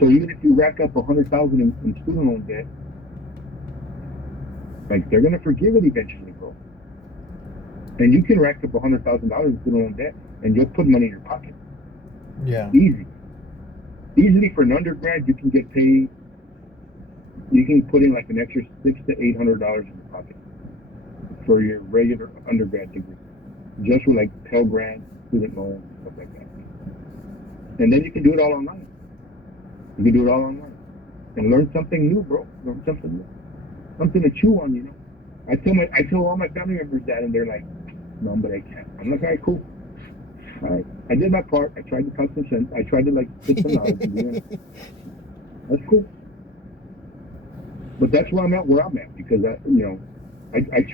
So even if you rack up $100,000 in student loan debt, like they're going to forgive it eventually, bro. And you can rack up $100,000 in student loan debt, and you'll put money in your pocket. Yeah. Easily for an undergrad, you can get paid. You can put in like an extra $600 to $800 in your pocket for your regular undergrad degree, just with like Pell Grants, student loans, stuff like that. And then you can do it all online. You can do it all online and learn something new, bro. Learn something new, something to chew on. You know, I tell all my family members that, and they're like, "No, but I can't." I'm like, "All right, cool. All right, I did my part. I tried to talk some sense. I tried to like put some knowledge in you. That's cool." But that's where I'm at because I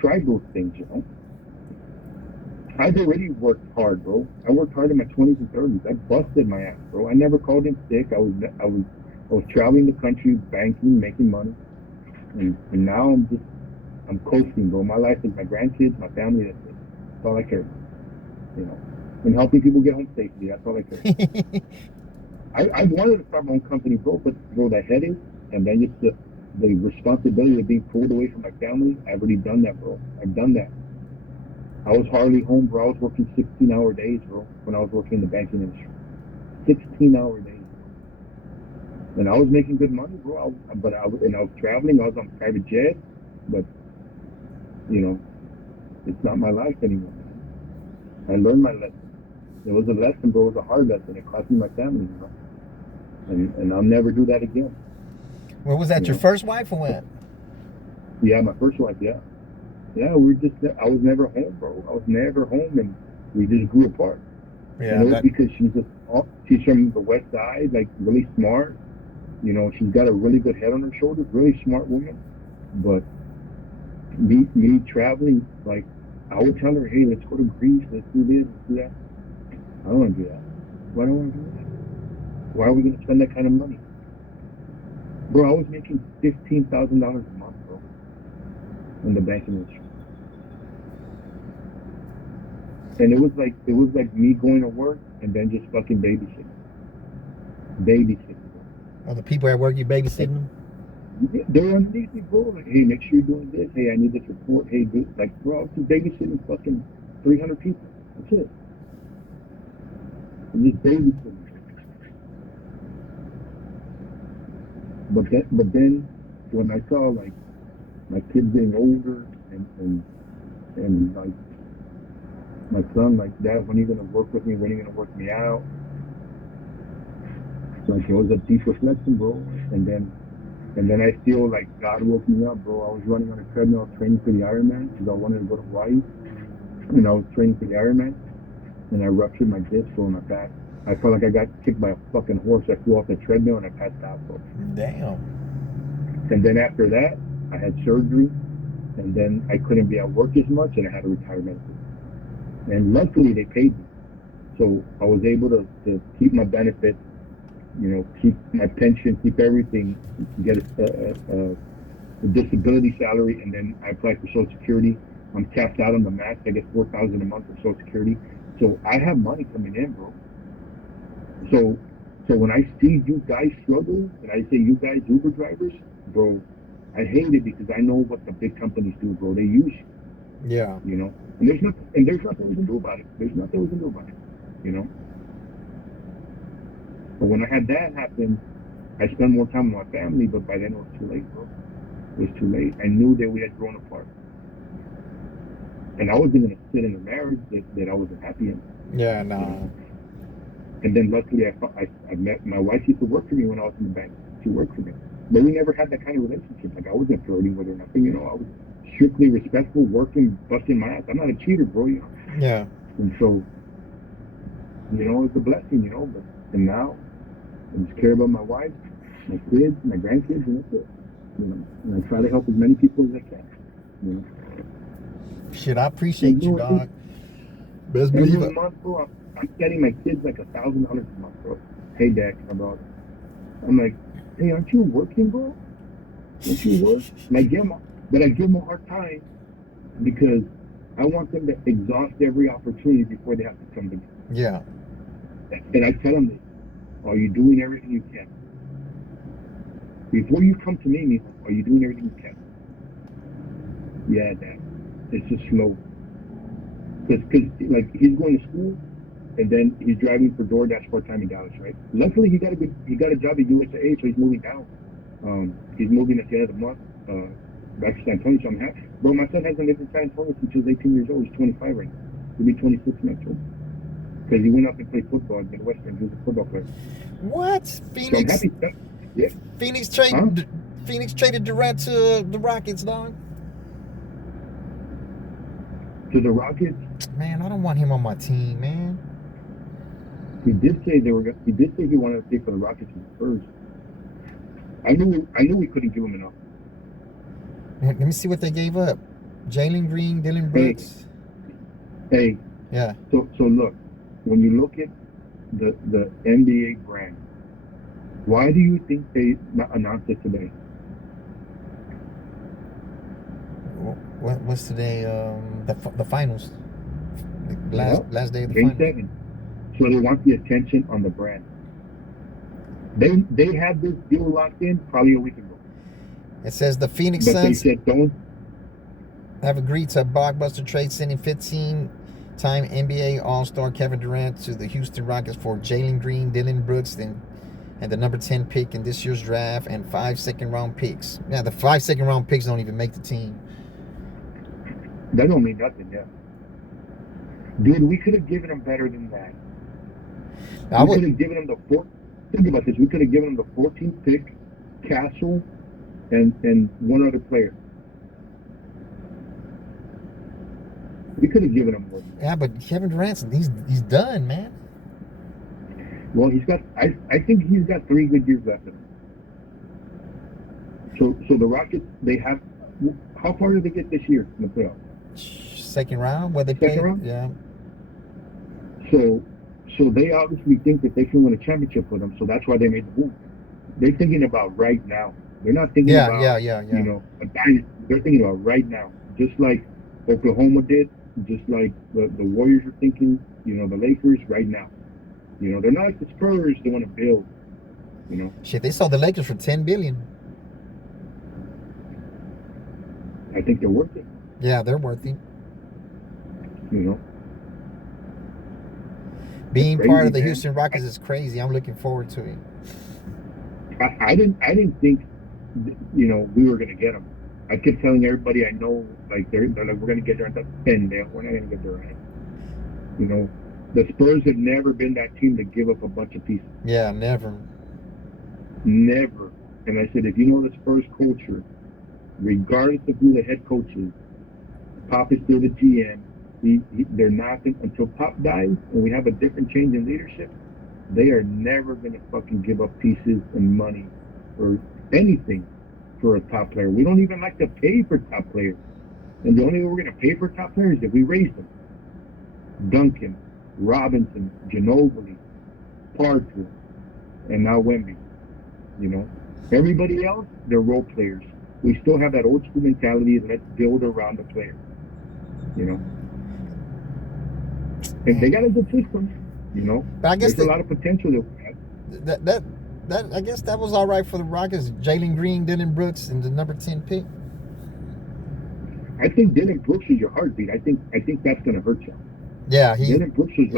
tried those things, you know. I've already worked hard, bro. I worked hard in my 20s and 30s. I busted my ass, bro. I never called in sick. I was traveling the country, banking, making money, and now I'm coasting, bro. My life is my grandkids, my family. That's it. That's all I care about, you know. And helping people get home safely. That's all I care about. I wanted to start my own company, bro, that headache and then just the responsibility of being pulled away from my family. I've already done that, bro. I've done that. I was hardly home, bro. I was working 16-hour days, bro, when I was working in the banking industry. 16-hour days. And I was making good money, bro. I was traveling. I was on private jet, but you know, it's not my life anymore. I learned my lesson. It was a lesson, bro. It was a hard lesson. It cost me my family, you know. And I'll never do that again. Well, was that You your know? first wife or what? Yeah, my first wife, yeah. Yeah, I was never home, bro. I was never home, and we just grew apart. Yeah, And it was that. because she's from the West Side, like really smart. You know, she's got a really good head on her shoulders, really smart woman. But me traveling, like I would tell her, hey, let's go to Greece, let's do this, let's do that. I don't want to do that. Why do I want to do that? Why are we going to spend that kind of money? Bro, I was making $15,000 a month, bro, in the banking industry. And it was like me going to work and then just fucking babysitting. Babysitting, bro. Are the people at work you babysitting them? They're underneath me, bro. Like, hey, make sure you're doing this. Hey, I need this report. Hey, like, bro, I was just babysitting fucking 300 people. That's it. I'm just babysitting. But then when I saw like my kids getting older and like my son, like, Dad, when are you gonna work with me? When are you gonna work me out? Like, it was a deep reflection, bro. And then I feel like God woke me up, bro. I was running on a treadmill training for the Ironman because I wanted to go to Hawaii. And I was training for the Ironman, and I ruptured my disc, bro, in my back. I felt like I got kicked by a fucking horse. I flew off the treadmill and I passed out, bro. Damn. And then after that, I had surgery, and then I couldn't be at work as much, and I had to retire medically. And luckily, they paid me, so I was able to keep my benefits, you know, keep my pension, keep everything, get a disability salary, and then I applied for Social Security. I'm capped out on the max. I get $4,000 a month for Social Security, so I have money coming in, bro. So when I see you guys struggle, and I say you guys Uber drivers, bro, I hate it because I know what the big companies do, bro. They use you, Yeah. you know, and there's nothing we can do about it. There's nothing we can do about it, you know. But when I had that happen, I spent more time with my family, but by then it was too late, bro. It was too late. I knew that we had grown apart, and I wasn't gonna sit in a marriage that I wasn't happy in. Yeah, You nah. know? And then luckily I met my wife. Used to work for me when I was in the bank. She worked for me, but we never had that kind of relationship. Like, I wasn't flirting with her, nothing. You know, I was strictly respectful, working, busting my ass. I'm not a cheater, bro. You know. Yeah. And so, you know, it's a blessing, you know. And now I just care about my wife, my kids, my grandkids, and that's it. You know, and I try to help as many people as I can. You know. Shit, I appreciate you, dog. Best Every believe it. month, bro, I'm getting my kids like $1,000 a month, bro. Hey, Dad, how about it? I'm like, hey, aren't you working, bro? Don't you work? And I give them a hard time because I want them to exhaust every opportunity before they have to come to me. Yeah. And I tell them this: are you doing everything you can? Before you come to me, are you doing everything you can? Yeah, Dad. It's just slow. Because like, he's going to school, and then he's driving for DoorDash part-time in Dallas, right? Luckily, he got a job at USAA, so he's moving down. He's moving at the end of the month back to San Antonio, so I'm happy. Bro, my son hasn't lived in San Antonio since he was 18 years old. He's 25 right now. He'll be 26 next year. Because he went up and played football at Midwestern. He was a football player. What? So I'm Phoenix? happy. Yeah. Phoenix traded Durant to the Rockets, dog. To the Rockets, Man, I don't want him on my team, man. he did say he wanted to play for the Rockets in the first. I knew we couldn't give him enough. Let me see what they gave up. Jalen Green, Dylan Brooks. Hey, Yeah. So look, when you look at the NBA brand, why do you think they not announced it today? What's today? The finals. The Yeah, last day of the Game finals. 7. So they want the attention on the brand. They had this deal locked in probably a week ago, It says the Phoenix but they Suns said don't. have agreed to a blockbuster trade, sending 15-time NBA All-Star Kevin Durant to the Houston Rockets for Jalen Green, Dylan Brooks, and the number 10 pick in this year's draft, and 5 second-round picks. Yeah, the 5 second-round picks don't even make the team. That don't mean nothing. Yeah, dude, we could have given them better than that. I We could would. have given them the fourth. Think about this. We could have given them the 14th pick, Castle, and one other player. We could have given them more than that. Yeah, but Kevin Durant, he's done, man. Well, he's got. I think he's got 3 good years left in him. So the Rockets, they have. How far did they get this year in the playoffs? Second round, where they Second played. round? Yeah. So they obviously think that they can win a championship with them. So that's why they made the move. They're thinking about right now. They're not thinking Yeah, about yeah. a dynasty. They're thinking about right now, just like Oklahoma did, just like the Warriors are thinking. The Lakers right now. They're not like the Spurs. They want to build. Shit, they sold the Lakers for $10 billion. I think they're worth it. Yeah, they're worth it. Being crazy, part of the man. Houston Rockets is crazy. I'm looking forward to it. I didn't think we were gonna get them. I kept telling everybody I know, like they're like, we're gonna get Durant. And we're not gonna get Durant. The Spurs have never been that team to give up a bunch of pieces. Yeah, never. Never. And I said, if you know the Spurs culture, regardless of who the head coach is, Pop is still the GM. They're not until Pop dies and we have a different change in leadership. They are never gonna fucking give up pieces and money or anything for a top player. We don't even like to pay for top players. And the only way we're gonna pay for top players is if we raise them. Duncan, Robinson, Ginobili, Parker, and now Wemby. Everybody else, they're role players. We still have that old school mentality of let's build around the player. And they got a good system. But I guess there's a lot of potential that we have. That I guess that was all right for the Rockets. Jalen Green, Dylan Brooks, and the number 10 pick. I think Dylan Brooks is your heartbeat. I think that's gonna hurt you. Yeah, Dylan Brooks is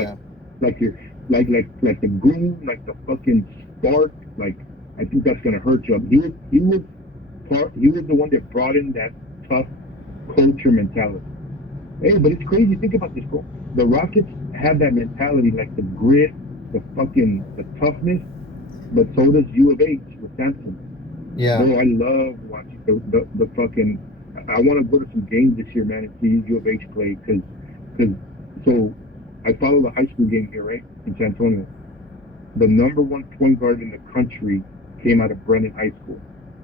like your like the glue, like the fucking spark. Like I think that's gonna hurt you. He was the one that brought in that tough culture mentality. Hey, but it's crazy. Think about this, bro. The Rockets have that mentality, like the grit, the toughness, but so does U of H with Sampson. Yeah. Bro, I love watching the fucking. I want to go to some games this year, man, and see U of H play because so I follow the high school game here, right, in San Antonio. The number 1 point guard in the country came out of Brennan High School.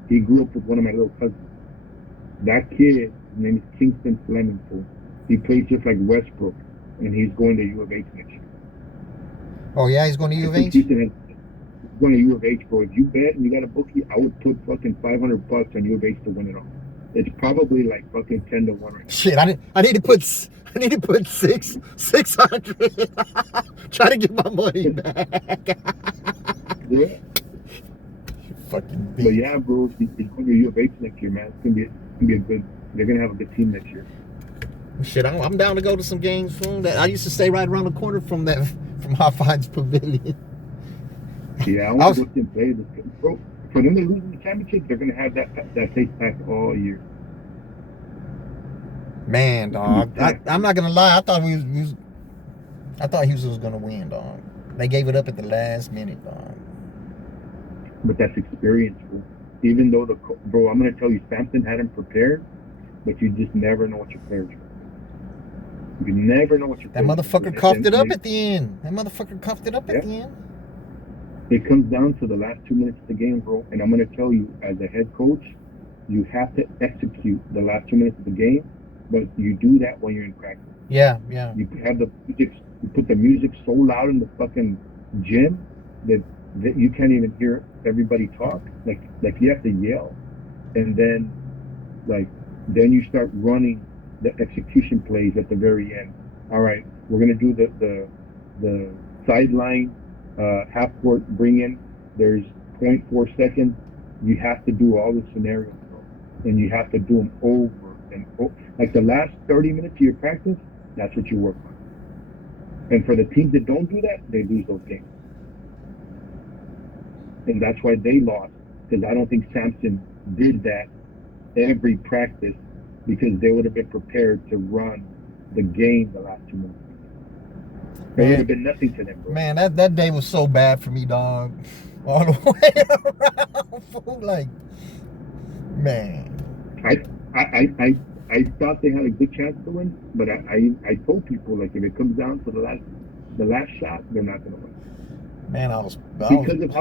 He grew up with one of my little cousins. That kid, his name is Kingston Flemington. He plays just like Westbrook, and he's going to U of H next year. Oh yeah, he's going to U of H? He's going to U of H, bro. If you bet and you got a bookie, I would put fucking $500 on U of H to win it all. It's probably like fucking 10-1 right now. Shit, I need to put 600. Try to get my money back. Yeah. Fucking But yeah, bro, he's going to U of H next year, man. It's gonna be a good. They're gonna have a good team next year. Shit, I'm down to go to some games soon. I used to stay right around the corner from Hofheinz Pavilion. Yeah, I want to go see them play this game, bro. For them to lose the championship, they're gonna have that place packed all year. Man, dog, I'm not gonna lie. I thought Houston was gonna win, dog. They gave it up at the last minute, dog. But that's experience, bro. Even though bro, I'm gonna tell you, Sampson had him prepared, but you just never know what your players are. You never know what your That motherfucker coughed it up at the end. At the end. It comes down to the last 2 minutes of the game, bro. And I'm gonna tell you, as a head coach, you have to execute the last 2 minutes of the game but you do that when you're in practice. Yeah, yeah. You have the music, you put the music so loud in the fucking gym that you can't even hear everybody talk. Like you have to yell, and then then you start running the execution plays at the very end. All right, we're gonna do the sideline half court bring in. There's 0.4 seconds. You have to do all the scenarios, bro, and you have to do them over and over. Like the last 30 minutes of your practice, that's what you work on. And for the teams that don't do that, they lose those games. And that's why they lost, because I don't think Samson did that every practice, because they would have been prepared to run the game the last 2 minutes. It would have been nothing to them, bro. Man, that day was so bad for me, dog. All the way around, fool. Like, man. I thought they had a good chance to win, but I told people, like, if it comes down to the last shot, they're not gonna win. Man, I was because of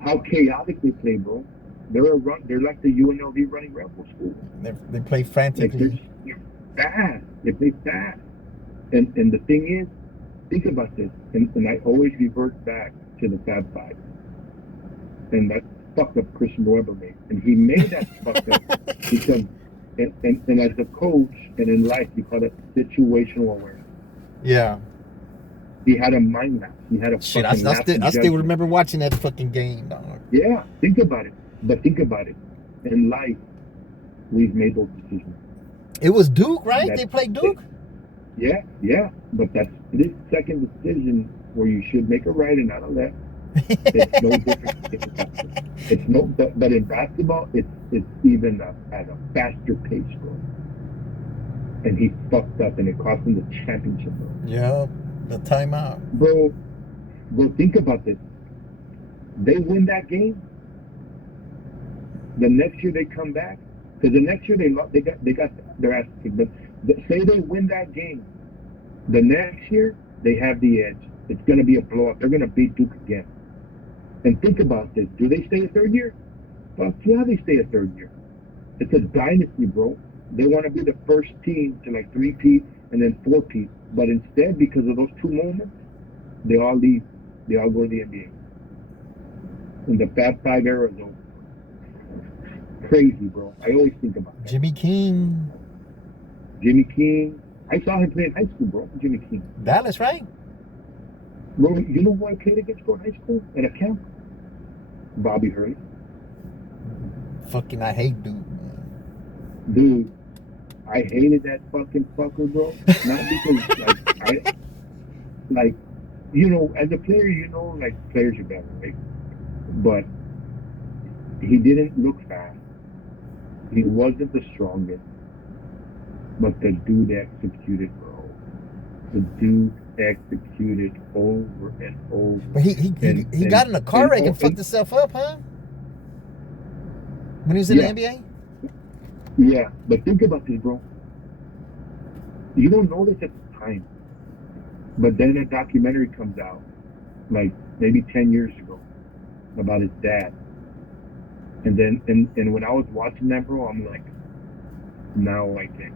how chaotic they play, bro. They're like the UNLV running Rebel school. They play frantically. Like they're fast. They play fast. And the thing is, think about this, and I always revert back to the Fab Five. And that fuck up Christian Weber made. And he made that fuck up because and as a coach and in life, you call it situational awareness. Yeah. He had a mind lapse. He had a shit. fucking I still remember watching that fucking game, dog. Yeah, think about it. But think about it. In life, we've made those decisions. It was Duke, right? They played Duke? Yeah. But that split-second decision where you should make a right and not a left, it's no different. It's no, but in basketball, it's even at a faster pace, bro. And he fucked up, and it cost him the championship, bro. Yeah, the timeout. Bro, think about this. They win that game. The next year they come back, because the next year they got their ass kicked. But say they win that game, the next year they have the edge. It's going to be a blowout. They're going to beat Duke again. And think about this. Do they stay a third year? Fuck yeah, they stay a third year. It's a dynasty, bro. They want to be the first team to like three-peat and then four-peat. But instead, because of those two moments, they all leave. They all go to the NBA. And the Fab Five era is over. Crazy, bro. I always think about that. Jimmy King. I saw him play in high school, bro. Jimmy King. Dallas, right? Bro, you know who I played against in high school at a camp? Bobby Hurley. Fucking, I hate Duke, man. Dude, I hated that fucking fucker, bro. Not because, you know, as a player, you know, like, players are better, right? But he didn't look fast. He wasn't the strongest. But the dude executed, bro. The dude executed over and over. But he got in a car wreck and fucked himself up, huh? When he was in the NBA? Yeah, but think about this, bro. You don't know this at the time. But then a documentary comes out, like maybe 10 years ago, about his dad. And then and when I was watching that, bro, I'm like, now I get it.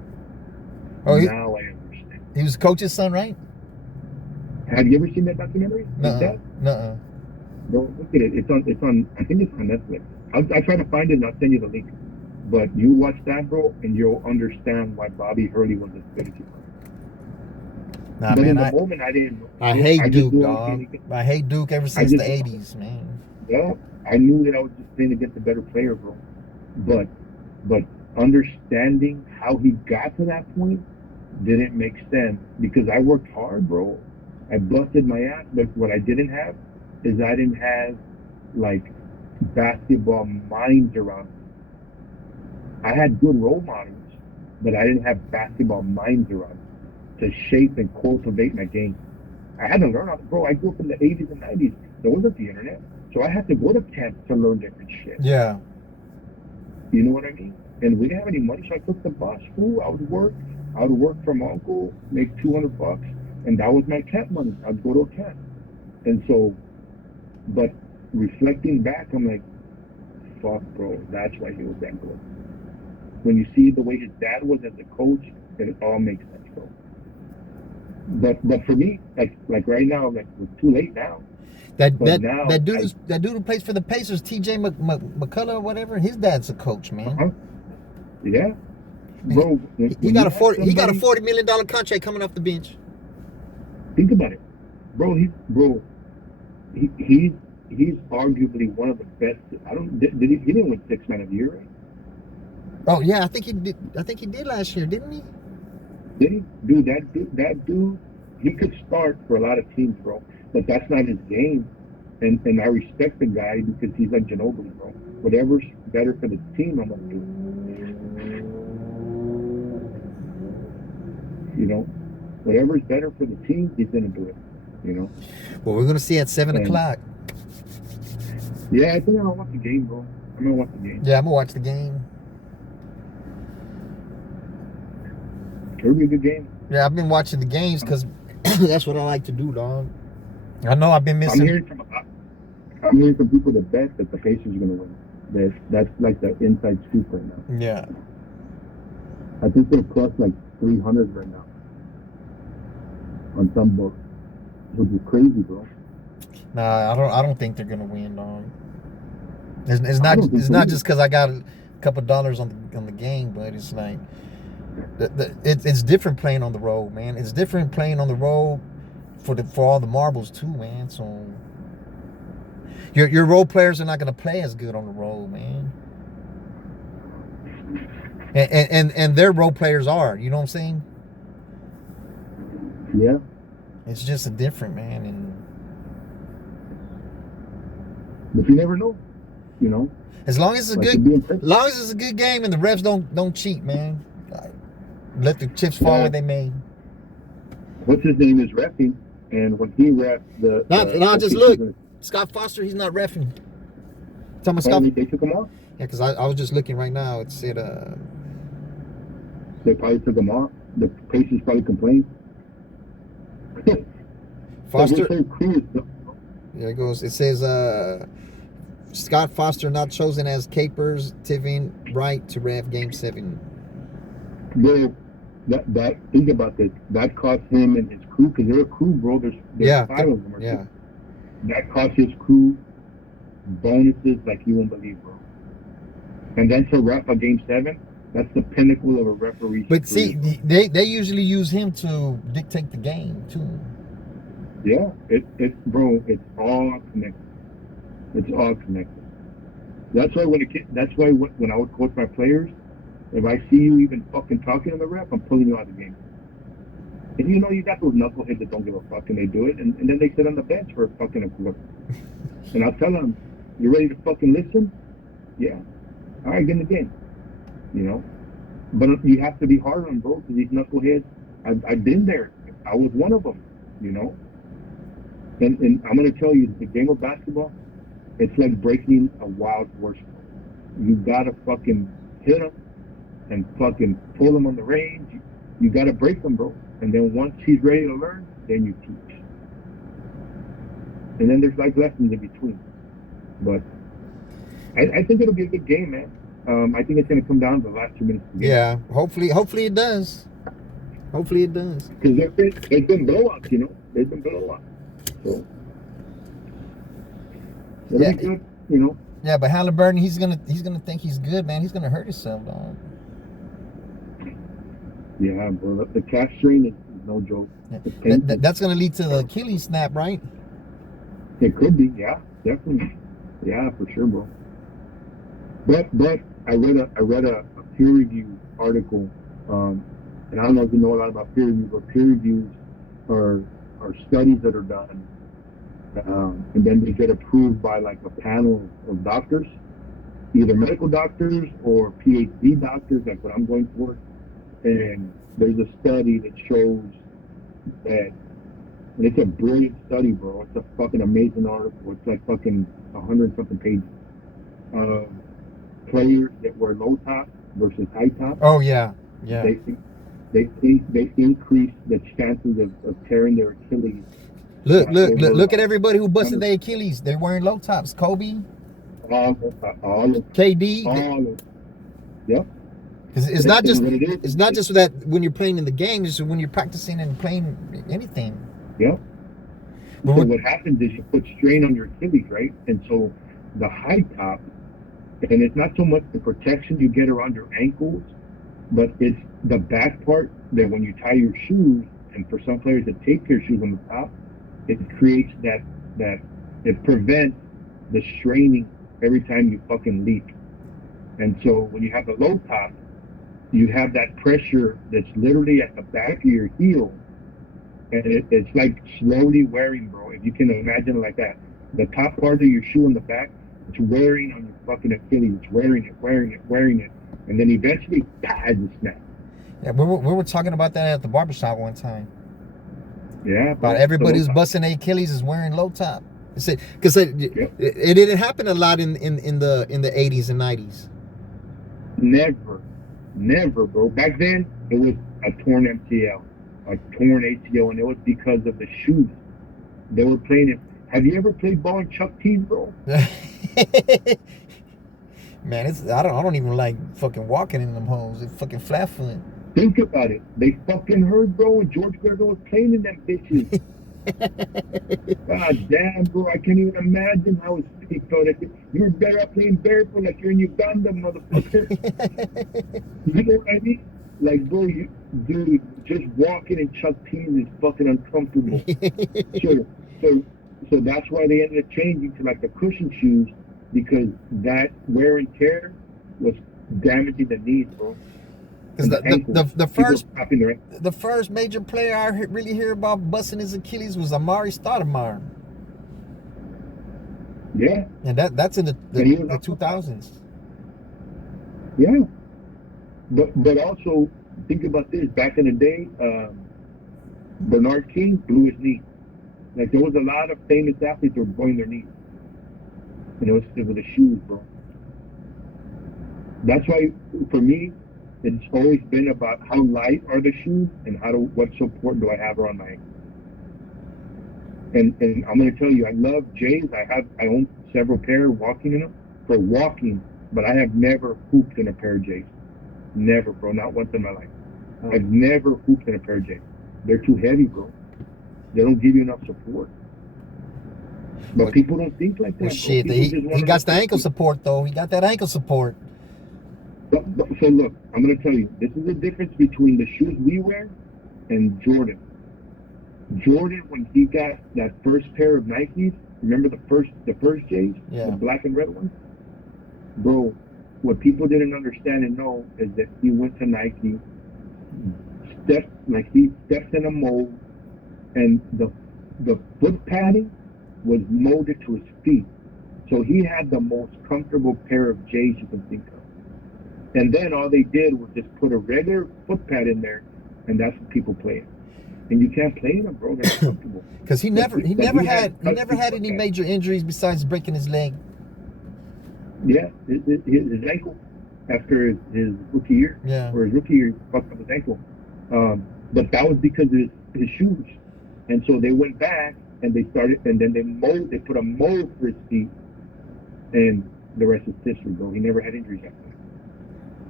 Now I understand. He was coach's son, right? Have you ever seen that documentary? Nuh-uh. Bro, look at it. It's on. I think it's on Netflix. I'll try to find it and I'll send you the link. But you watch that, bro, and you'll understand why Bobby Hurley was as good as he was. Nah, but man, in the moment, I didn't know. I hate Duke, dog. I hate Duke ever since the 80s, man. Yeah, I knew that I was just playing against a better player, bro. But understanding how he got to that point didn't make sense because I worked hard, bro. I busted my ass, but what I didn't have is I didn't have like basketball minds around me. I had good role models, but I didn't have basketball minds around me to shape and cultivate my game. I had to learn how to, bro. I grew up in the 80s and 90s. There wasn't the internet, so I had to go to camps to learn different shit. Yeah. You know what I mean? And we didn't have any money, so I took the bus. Ooh, I would work for my uncle, make $200, and that was my camp money. I'd go to a camp. And so, but reflecting back, I'm like, fuck, bro, that's why he was that good. when you see the way his dad was as a coach, it all makes sense, bro. But for me, like right now, like it's too late now. That But now, that dude who plays for the Pacers, T.J. McCullough or whatever, his dad's a coach, man. Yeah, bro. He got a $40 million contract coming off the bench. Think about it, bro. He's arguably one of the best. He didn't win 6 Man of the Year, right? Oh yeah, I think he did last year, didn't he? Did he? Dude, that dude, he could start for a lot of teams, bro. But that's not his game. And I respect the guy because he's like Ginobili, bro. Whatever's better for the team, I'm gonna do it. You know, whatever's better for the team, he's gonna do it. You know. Well, we're gonna see at 7 o'clock. Yeah, I think I'm gonna watch the game, bro. I'm gonna watch the game. Yeah, I'm gonna watch the game. It'll be a good game. Yeah, I've been watching the games because that's what I like to do, dog. I know I've been missing. I'm hearing from people that bet that the Pacers are gonna win. That's like the inside scoop right now. Yeah. I think they're plus like 300 right now on some books, which is crazy, bro. Nah, I don't think they're gonna win, dog. It's not just because I got a couple dollars on the game, but it's like it's different playing on the road, man. It's different playing on the road for all the marbles too, man. So your role players are not gonna play as good on the road, man. And their role players are, you know what I'm saying? Yeah. It's just a different, man. And but you never know, you know. As long as it's a good game and the refs don't cheat, man. Let the chips fall where they may. What's his name is reffing, and when he refs just look. Scott Foster, he's not reffing. Tell me, Scott. They took him off. Yeah, because I was just looking right now. It said they probably took him off. The Pacers probably complained. Foster. There it goes. It says Scott Foster not chosen as Capers Tivin right to ref Game 7. Bro, think about this. That cost him and his crew, because they're a crew, bro. There's 5 of them. Yeah. That cost his crew bonuses like you won't believe, bro. And then to ref a Game 7, that's the pinnacle of a referee. But see, they usually use him to dictate the game too. Yeah, it's all connected. It's all connected. That's why when I would coach my players, if I see you even fucking talking to the ref, I'm pulling you out of the game. And you know you got those knuckleheads that don't give a fuck and they do it, and then they sit on the bench for fucking a quarter. And I'll tell them, you ready to fucking listen? Yeah. All right, get in the game. You know? But you have to be hard on, bro, because these knuckleheads, I've been there. I was one of them, you know? And I'm going to tell you, the game of basketball, it's like breaking a wild horse. You got to fucking hit them and fucking pull them on the range. You got to break them, bro. And then once he's ready to learn, then you teach. And then there's like lessons in between. But I think it'll be a good game, man. I think it's going to come down to the last 2 minutes of the game. Yeah, hopefully it does. Hopefully it does. Because there's been blowouts, you know. There's been blowouts. So, yeah, be good, you know. Yeah, but Halliburton, he's gonna think he's good, man. He's gonna hurt himself, dog. Yeah, bro. The calf strain is no joke. Yeah. That's gonna lead to the Achilles snap, right? It could be, yeah, definitely. Yeah, for sure, bro. But I read a peer review article, and I don't know if you know a lot about peer review, but peer reviews are studies that are done, and then they get approved by like a panel of doctors, either medical doctors or PhD doctors, like what I'm going for. And there's a study that shows that, and it's a brilliant study, bro. It's a fucking amazing article. It's like fucking 100-something pages. Players that wear low top versus high top. Oh yeah. They increase the chances of tearing their Achilles. Look at everybody who busted their Achilles. They're wearing low tops. Kobe, all of KD. All of, yep. Because it's not just what it is. it's not just that when you're playing in the game, it's when you're practicing and playing anything. Yeah. But So what happens is you put strain on your Achilles, right? And so the high top, and it's not so much the protection you get around your ankles, but it's the back part that when you tie your shoes, and for some players that tape their shoes on the top, it creates that it prevents the straining every time you fucking leap. And so when you have the low top, you have that pressure that's literally at the back of your heel, and it's like slowly wearing, bro. If you can imagine it like that, the top part of your shoe in the back, it's wearing on your fucking Achilles. It's wearing it, and then eventually, it just snaps. Yeah, we were talking about that at the barbershop one time. Yeah, about everybody who's busting their Achilles is wearing low top. Because it didn't happen a lot in the 80s and 90s. Never, bro. Back then, it was a torn MCL, a torn ACL, and it was because of the shoes. They were playing it. Have you ever played ball in Chuck T's, bro? Man, I don't even like fucking walking in them holes. It's fucking flat foot. Think about it. They fucking heard, bro, and George Gervin was playing in them bitches. God damn, bro. I can't even imagine how his feet felt. You're better at playing barefoot like you're in Uganda, motherfucker. You know what I mean? Like, bro, dude, just walking in Chuck T's is fucking uncomfortable. So that's why they ended up changing to like the cushion shoes, because that wear and tear was damaging the knees, bro. Because the first major player I really hear about busting his Achilles was Amari Stoudemire. Yeah. And that's in the 2000s. Yeah. But also, think about this. Back in the day, Bernard King blew his knee. Like, there was a lot of famous athletes that were blowing their knees. And it was the shoes, bro. That's why, for me, it's always been about how light are the shoes and what support do I have around my ankle. And I'm gonna tell you, I love J's. I own several pair walking in them for walking, but I have never hooped in a pair of J's. Never, bro. Not once in my life. I've never hooped in a pair of J's. They're too heavy, bro. They don't give you enough support. But people don't think like that. Well, shit, he got the ankle support though. He got that ankle support. So look, I'm gonna tell you, this is the difference between the shoes we wear and Jordan. Jordan, when he got that first pair of Nikes, remember the first J's, yeah, the black and red ones, bro. What people didn't understand and know is that he went to Nike, he stepped in a mold, and the foot padding was molded to his feet, so he had the most comfortable pair of J's you can think of. And then all they did was just put a regular foot pad in there, and that's what people play. And you can't play in them, bro. They're comfortable. Because he never had any major injuries besides breaking his leg. Yeah, his ankle after his rookie year. Yeah. Or his rookie year, he fucked up his ankle. But that was because of his shoes. And so they went back and they started, and then they put a mold for his feet, and the rest is history, bro. He never had injuries after that.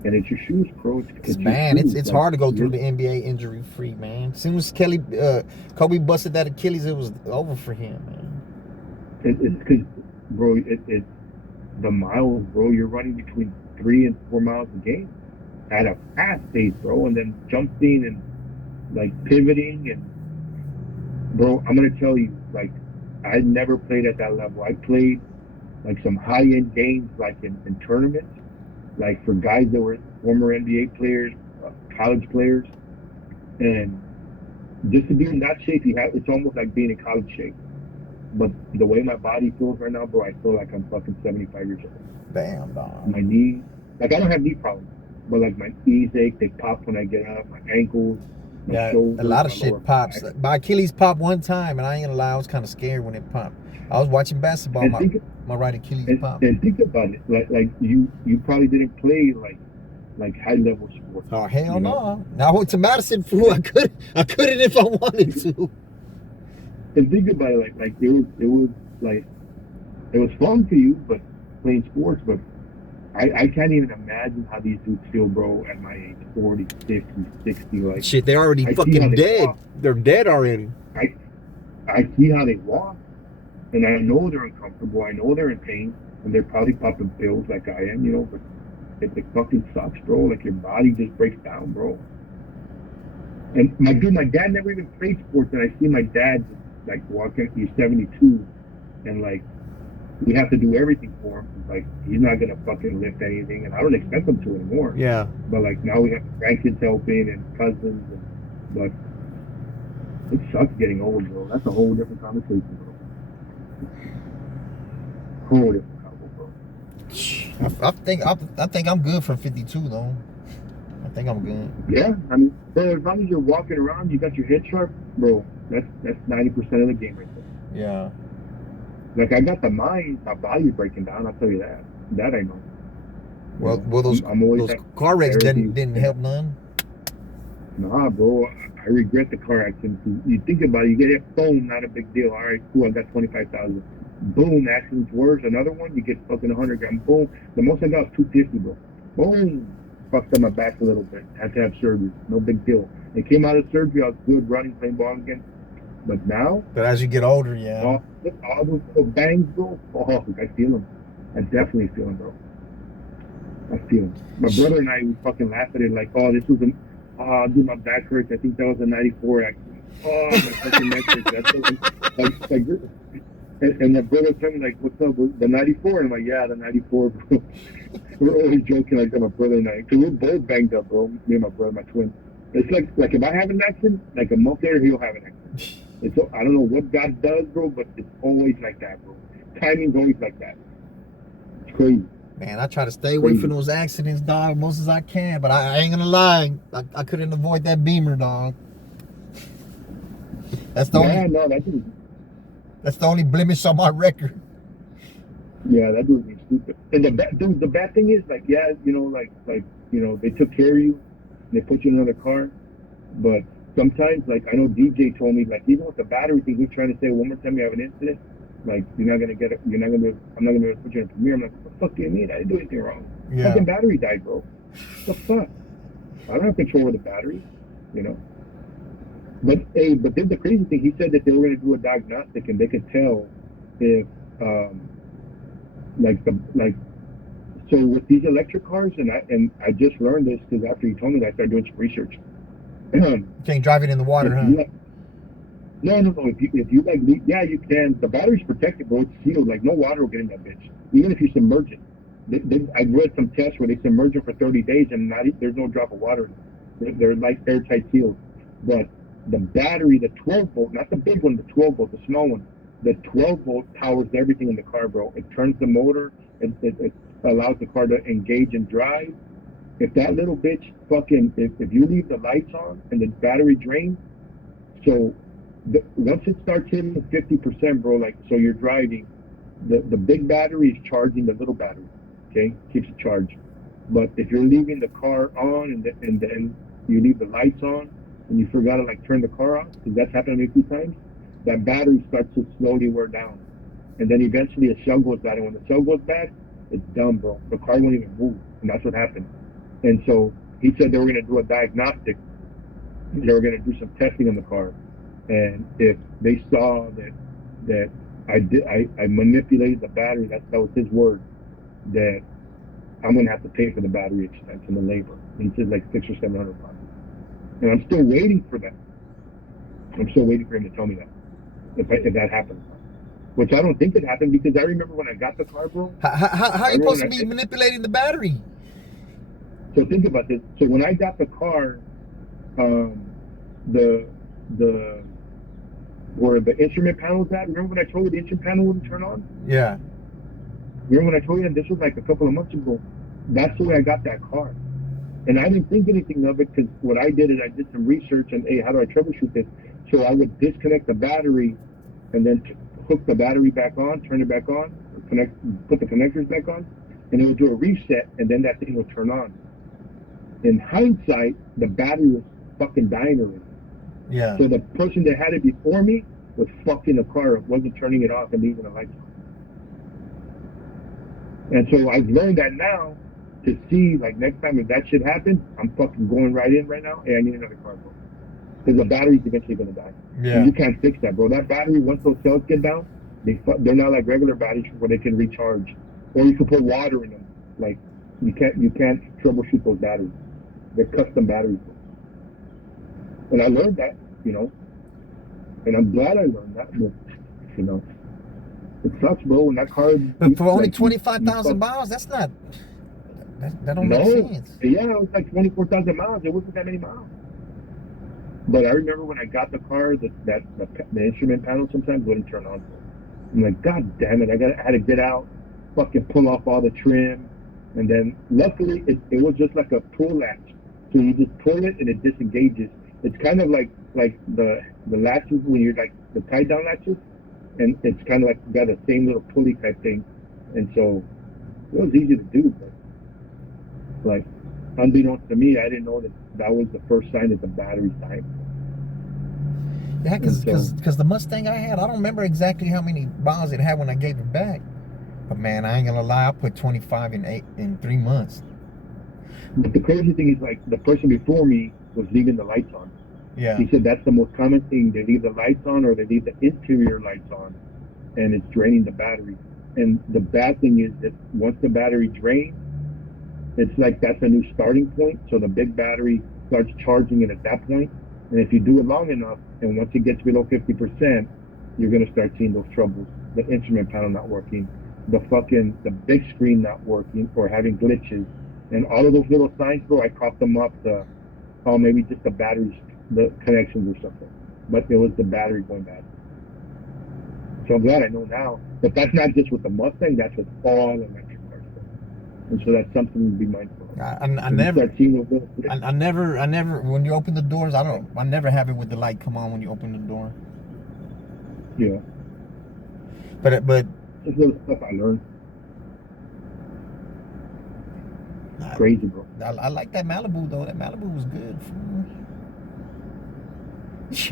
And it's your shoes, bro. It's hard to go through the NBA injury free, man. As soon as Kobe busted that Achilles, it was over for him, man. It's because, bro, it's the miles, bro. You're running between 3 and 4 miles a game at a fast pace, bro, and then jumping and like pivoting and, bro, I'm gonna tell you, like, I never played at that level. I played like some high-end games, like in tournaments, like for guys that were former NBA players, college players, and just to be in that shape, it's almost like being in college shape. But the way my body feels right now, bro, I feel like I'm fucking 75 years old. Damn, dog. My knees, like, I don't have knee problems, but like my knees ache, they pop when I get up, my ankles, my shoulders, a lot of shit pops. My Achilles popped one time, and I ain't gonna lie, I was kind of scared when it popped. I was watching basketball, my right Achilles popped. And think about it, like you probably didn't play like high level sports. Oh hell no! Now I went to Madison Flu. I couldn't if I wanted to. And think about it, like it was fun for you, but playing sports, but I can't even imagine how these dudes feel, bro, at my age, 40, 50, 60. Like, Shit, they're already I see how fucking they dead. walk. They're dead already. I see how they walk, and I know they're uncomfortable. I know they're in pain, and they're probably popping pills like I am, you know, but it fucking sucks, bro. Like, your body just breaks down, bro. And my dad never even played sports, and I see my dad just, like, walking, he's 72, and, like, we have to do everything for him. Like, he's not gonna fucking lift anything, and I don't expect him to anymore. Yeah. But, like, now we have grandkids helping and cousins, but it sucks getting old, bro. That's a whole different conversation, bro. Whole different conversation, bro. I think I'm good for 52 though. I think I'm good. Yeah, I mean, bro, as long as you're walking around, you got your head sharp, bro. That's 90% of the game right there. Yeah. Like, I got the mind, my body's breaking down. I'll tell you that. That I know. Well, You know, well, those I'm always those having car wrecks therapy. didn't help none. Nah, bro, I regret the car accident. You think about it, you get hit, boom, not a big deal. All right, cool, I got 25,000. Boom, accident's worse. Another one, you get fucking 100 grand. Boom, the most I got was 250, bro. Boom, fucked up my back a little bit. Had to have surgery. No big deal. It came out of surgery. I was good running, playing ball again. But now, But as you get older, yeah. all those little bangs, bro. Oh, I feel them. I definitely feel them, bro. I feel them. My brother and I, we fucking laugh at it like, oh, this was dude, my back hurts. I think that was a 94 accident. Oh, my fucking neck hurts. That's like this. And my brother told me, like, what's up, the 94? And I'm like, yeah, the 94, bro. We're always joking like that, my brother and I. Because we're both banged up, bro. Me and my brother, my twin. It's like if I have an accident, like a month later, he'll have an accident. It's, I don't know what God does, bro, but it's always like that, bro. Timing's always like that. It's crazy. Man, I try to stay away from those accidents, dog, most as I can. But I ain't gonna lie, I couldn't avoid that Beamer, dog. That's the that's the only blemish on my record. Yeah, that dude's stupid. And the bad thing is, like, yeah, you know, like you know, they took care of you, and they put you in another car, but sometimes, like, I know DJ told me, like, even with the battery thing, he's trying to say, one more time you have an incident, like, I'm not gonna put you in a Premiere. I'm like, what the fuck do you mean? I didn't do anything wrong. Yeah. Fucking battery died, bro. What the fuck? I don't have control of the battery, you know. But then the crazy thing, he said that they were gonna do a diagnostic and they could tell if so with these electric cars, and I just learned this because after he told me that, I started doing some research. You can't drive it in the water, huh? No. If you like, yeah, you can. The battery's protected, bro. It's sealed. Like, no water will get in that bitch. Even if you submerge it. I read some tests where they submerge it for 30 days and there's no drop of water. They're like airtight sealed. But the battery, the 12 volt, not the big one, the 12 volt, the small one, the 12 volt powers everything in the car, bro. It turns the motor. It allows the car to engage and drive. If that little bitch fucking, if you leave the lights on and the battery drains, so once it starts hitting 50%, bro, like, so you're driving, the big battery is charging the little battery, okay? Keeps it charged. But if you're leaving the car on and then you leave the lights on and you forgot to, like, turn the car off, because that's happened to me a few times, that battery starts to slowly wear down. And then eventually a cell goes bad. And when the cell goes bad, it's done, bro. The car won't even move. And that's what happened. And so he said they were going to do a diagnostic. They were going to do some testing on the car. And if they saw that I manipulated the battery, that was his word, that I'm going to have to pay for the battery expense and the labor. And he said like $600 or $700. And I'm still waiting for that. I'm still waiting for him to tell me that, if that happens. Which I don't think it happened, because I remember when I got the car, bro. How are you supposed to be manipulating the battery? So think about this. So when I got the car, where the instrument panel's at, remember when I told you the instrument panel wouldn't turn on? Yeah. Remember when I told you that this was like a couple of months ago? That's the way I got that car. And I didn't think anything of it, because what I did is I did some research and, hey, how do I troubleshoot this? So I would disconnect the battery and then hook the battery back on, turn it back on, put the connectors back on, and it would do a reset, and then that thing would turn on. In hindsight, the battery was fucking dying already. Yeah. So the person that had it before me was fucking the car up, wasn't turning it off and leaving the lights on. And so I've learned that now, to see, like, next time if that shit happens, I'm fucking going right in right now. Hey, I need another car, bro. Because the battery's eventually gonna die. Yeah. And you can't fix that, bro. That battery, once those cells get down, they're not like regular batteries where they can recharge, or you can put water in them. Like, you can't troubleshoot those batteries. They're custom batteries. And I learned that, and I'm glad I learned that. But, it sucks, bro. When that car, But for only like, 25,000 miles, that's not. That don't make sense. Yeah, it was like 24,000 miles. It wasn't that many miles. But I remember when I got the car, the instrument panel sometimes wouldn't turn on. I'm like, God damn it! I had to get out, fucking pull off all the trim, and then luckily it was just like a pull latch. So you just pull it and it disengages. It's kind of like the latches when you're like the tie down latches, and it's kind of like got the same little pulley type thing, and so it was easy to do. But like, unbeknownst to me, I didn't know that was the first sign that the battery's dying. Yeah, because the Mustang I had, I don't remember exactly how many miles it had when I gave it back. But man, I ain't gonna lie, I put 25 in 3 months. But the crazy thing is, like, the person before me was leaving the lights on. Yeah. He said that's the most common thing. They leave the lights on, or they leave the interior lights on, and it's draining the battery. And the bad thing is that once the battery drains, it's like that's a new starting point. So the big battery starts charging it at that point. And if you do it long enough, and once it gets below 50%, you're going to start seeing those troubles. The instrument panel not working, the big screen not working, or having glitches. And all of those little signs, bro, I caught them up to, maybe just the batteries, the connections or something. But it was the battery going bad. So I'm glad I know now. But that's not just with the Mustang, that's with all electric cars. And so that's something to be mindful of. I never, when you open the doors, I never have it with the light come on when you open the door. Yeah. But just little stuff I learned. Crazy, bro. I like that Malibu though. That Malibu was good.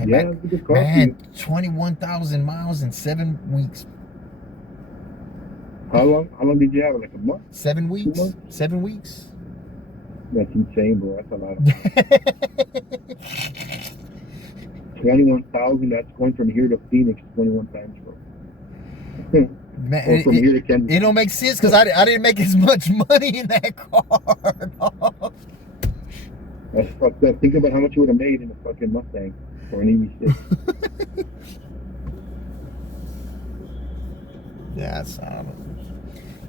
Yeah, it was a good car. Man, 21,000 miles in 7 weeks. How long did you have it? Like a month? 7 weeks. 2 months? 7 weeks. That's insane, bro. That's a lot of 21,000. That's going from here to Phoenix 21 times, bro. Man, or from here to Kansas. It don't make sense because I didn't make as much money in that car. That's fucked up. Think about how much you would have made in a fucking Mustang or an EV6.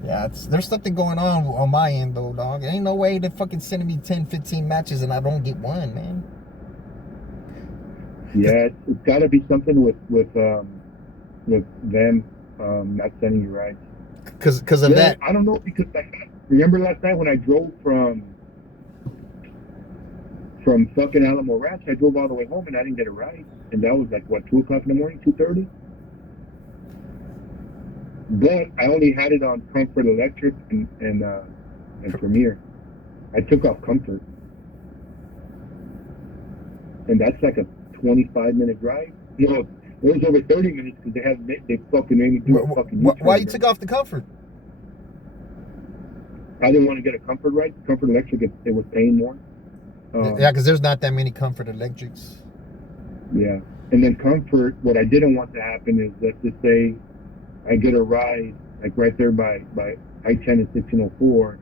Yeah, there's something going on my end though, dog. There ain't no way they're fucking sending me 10, 15 matches and I don't get one, man. Yeah, it's got to be something with them not sending you rides. Because of that. I don't know, because remember last night when I drove from fucking Alamo Ranch, I drove all the way home and I didn't get a ride, and that was like what, 2 o'clock in the morning, 2:30. But I only had it on Comfort Electric and Premier. I took off Comfort, and that's like a 25-minute drive. No, it was over 30 minutes because they fucking made me do a fucking. Why you took off the Comfort? I didn't want to get a Comfort ride. Comfort Electric, it was paying more. Yeah, because there's not that many Comfort Electrics. Yeah, and then Comfort. What I didn't want to happen is, let's just say I get a ride like right there by I-10 and 1604,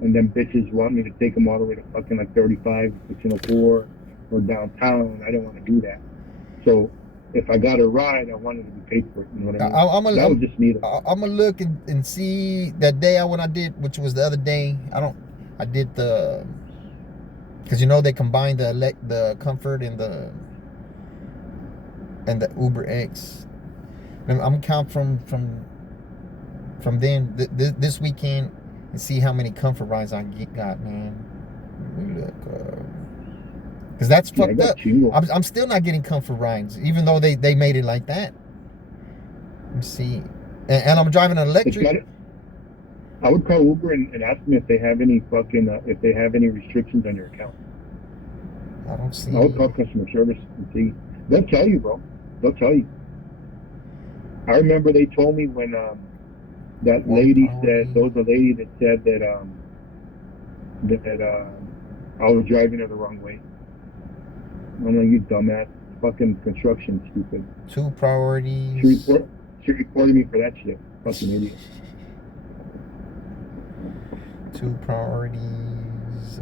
and then bitches want me to take them all the way to fucking like 35, 1604, or downtown. I didn't want to do that. So if I got a ride, I wanted to be paid for it. You know what I mean? That was just me. I'm gonna look and see that day when I did, which was the other day. I did the, because they combined the Comfort and the Uber X. And I'm gonna count from then this weekend and see how many Comfort rides I got, man. Let me look. Because that's fucked up. I'm still not getting Comfort rides, even though they made it like that. Let me see. And I'm driving an electric. I would call Uber and ask them if they have any if they have any restrictions on your account. I don't see. I would call customer service and see. They'll tell you, bro. They'll tell you. I remember they told me when that lady said, there was a lady that said that that I was driving her the wrong way. I'm like, you dumbass, fucking construction, stupid. 2 priorities. She reported me for that shit. Fucking idiot. 2 priorities.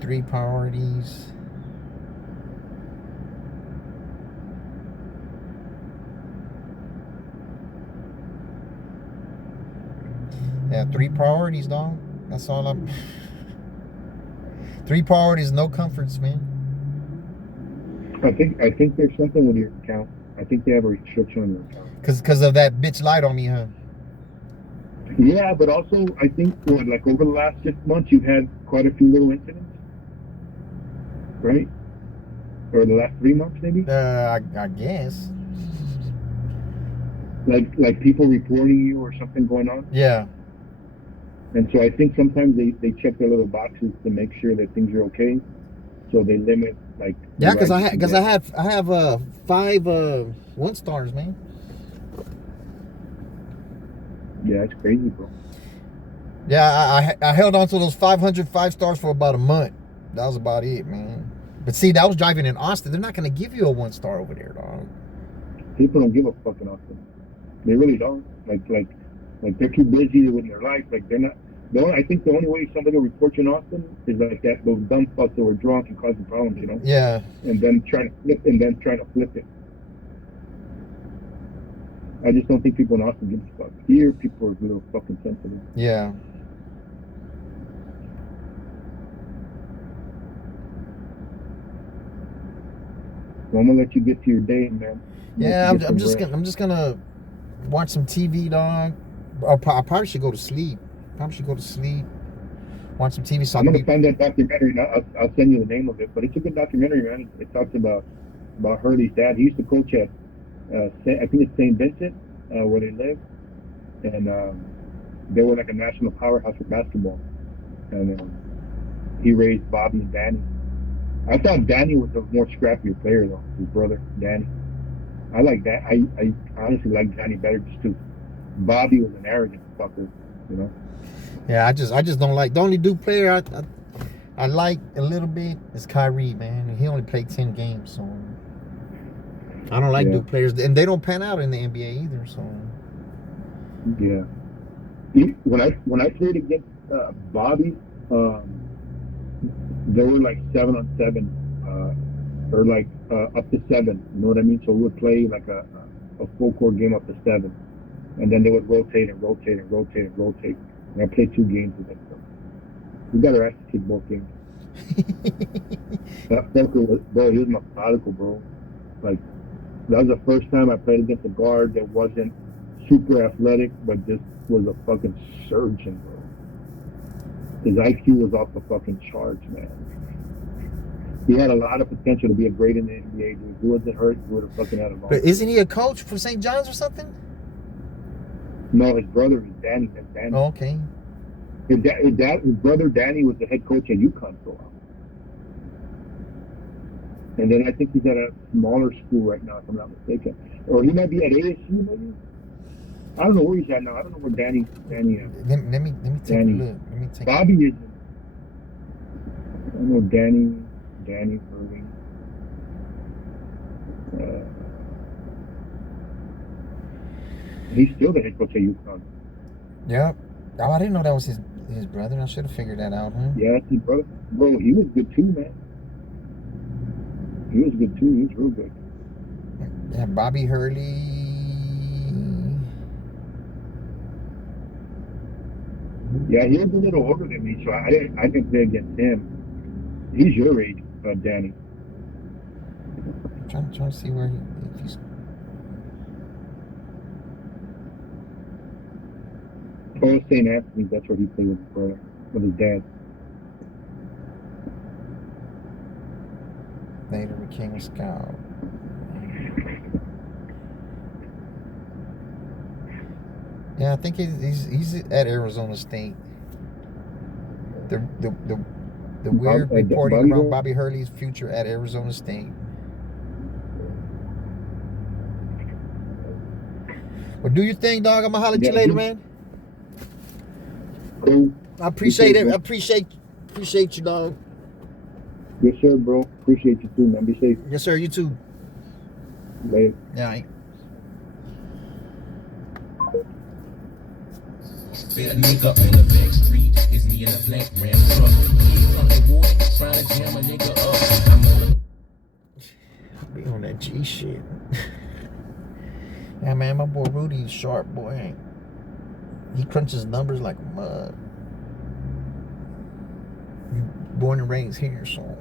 3 priorities. Yeah, 3 priorities, dog. That's all I'm. 3 priorities, no comforts, man. I think there's something with your account. I think they have a restriction on your account. Cause of that bitch lied on me, huh? Yeah, but also I think like over the last 6 months you've had quite a few little incidents, right? Or the last 3 months maybe. I guess. Like people reporting you or something going on. Yeah. And so I think sometimes they check their little boxes to make sure that things are okay. So they limit like. Yeah, cause I have 5 1 stars, man. Yeah, it's crazy, bro. Yeah, I held on to those 500 5 stars for about a month. That was about it, man. But see, that was driving in Austin. They're not gonna give you a 1 star over there, dog. People don't give a fuck in Austin. They really don't. Like they're too busy with their life. Like they're not. I think the only way somebody will report you in Austin is like that those dumb fucks that were drunk and causing problems, you know. Yeah. And then trying to flip it. I just don't think people in Austin give a fuck. Here, people are a little fucking sensitive. Yeah. So I'm gonna let you get to your day, man. Yeah, I'm just gonna watch some TV, dog. I probably should go to sleep. Watch some TV. So I'm gonna find that documentary. I'll send you the name of it. But it's a good documentary, man. It talks about Hurley's dad. He used to coach at I think it's St. Vincent, where they live, and they were like a national powerhouse for basketball. And he raised Bobby and Danny. I thought Danny was a more scrappier player though. His brother Danny. I like that. I honestly like Danny better just because Bobby was an arrogant fucker, you know. Yeah, I just don't like. The only Duke player I like a little bit is Kyrie, man. He only played 10 games, so I don't like Duke players, and they don't pan out in the NBA either. So yeah, when I played against Bobby, they were like 7-on-7, or like up to 7. You know what I mean? So we would play like a full court game up to 7, and then they would rotate. And I played 2 games against them. We got our ass kicked both games. That fucker was, bro, he was methodical, bro. Like, that was the first time I played against a guard that wasn't super athletic, but just was a fucking surgeon, bro. His IQ was off the fucking charts, man. He had a lot of potential to be a great in the NBA, dude. If he wasn't hurt, he would have fucking had a long. But isn't he a coach for St. John's or something? No, his brother is Danny. That's Danny. Oh, okay. His brother Danny was the head coach at UConn for a while. And then I think he's at a smaller school right now, if I'm not mistaken. Or he might be at ASU, maybe? I don't know where he's at now. I don't know where Danny is. Let me take a look. Bobby is. I don't know Danny Irving. He's still the head coach at UConn. Yep. Oh, I didn't know that was his brother. I should have figured that out, huh? Yeah, that's his brother. Bro, he was good too, man. He was good too. He was real good. Yeah, Bobby Hurley. Yeah, he was a little older than me, so I didn't play against him. He's your age, Danny. I'm trying to see where he's. Oh, St. Anthony, that's where he played with his dad. Later became a scout. Yeah, I think he's at Arizona State. The weird reporting around Bobby Hurley's future at Arizona State. Well, do your thing, dog. I'm gonna holler at you Yeah, later, dude. man. Cool. I appreciate it. bro. I appreciate you, dog. Yes, sir, bro. Appreciate you too, man. Be safe. Yes, sir. You too. Later. Yeah. I- Fat nigga on the back street, is me in a black ram truck. He's on the water, trying to jam a nigga up. I'm on Be on that G shit. Yeah, man, my boy Rudy's sharp, boy. He crunches numbers like mud. Born and raised here, so.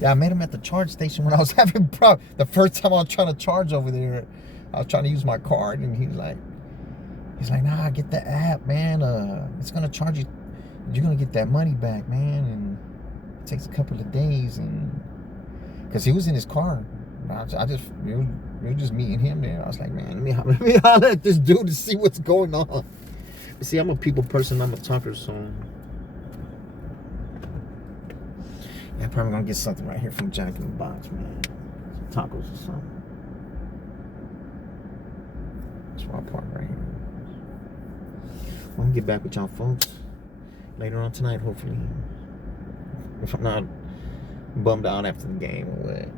Yeah, I met him at the charge station when I was having problems. The first time I was trying to charge over there, I was trying to use my card, and he's like, nah, get the app, man. It's gonna charge you. You're gonna get that money back, man, and it takes a couple of days, and because he was in his car. We were just me and him there. I was like, man, let me holler at this dude to see what's going on. But see, I'm a people person. I'm a talker, so yeah, I'm probably gonna get something right here from Jack in the Box, man. Some tacos or something. That's where I park right here. Well, I'll get back with y'all folks later on tonight, hopefully. If I'm not bummed out after the game or what.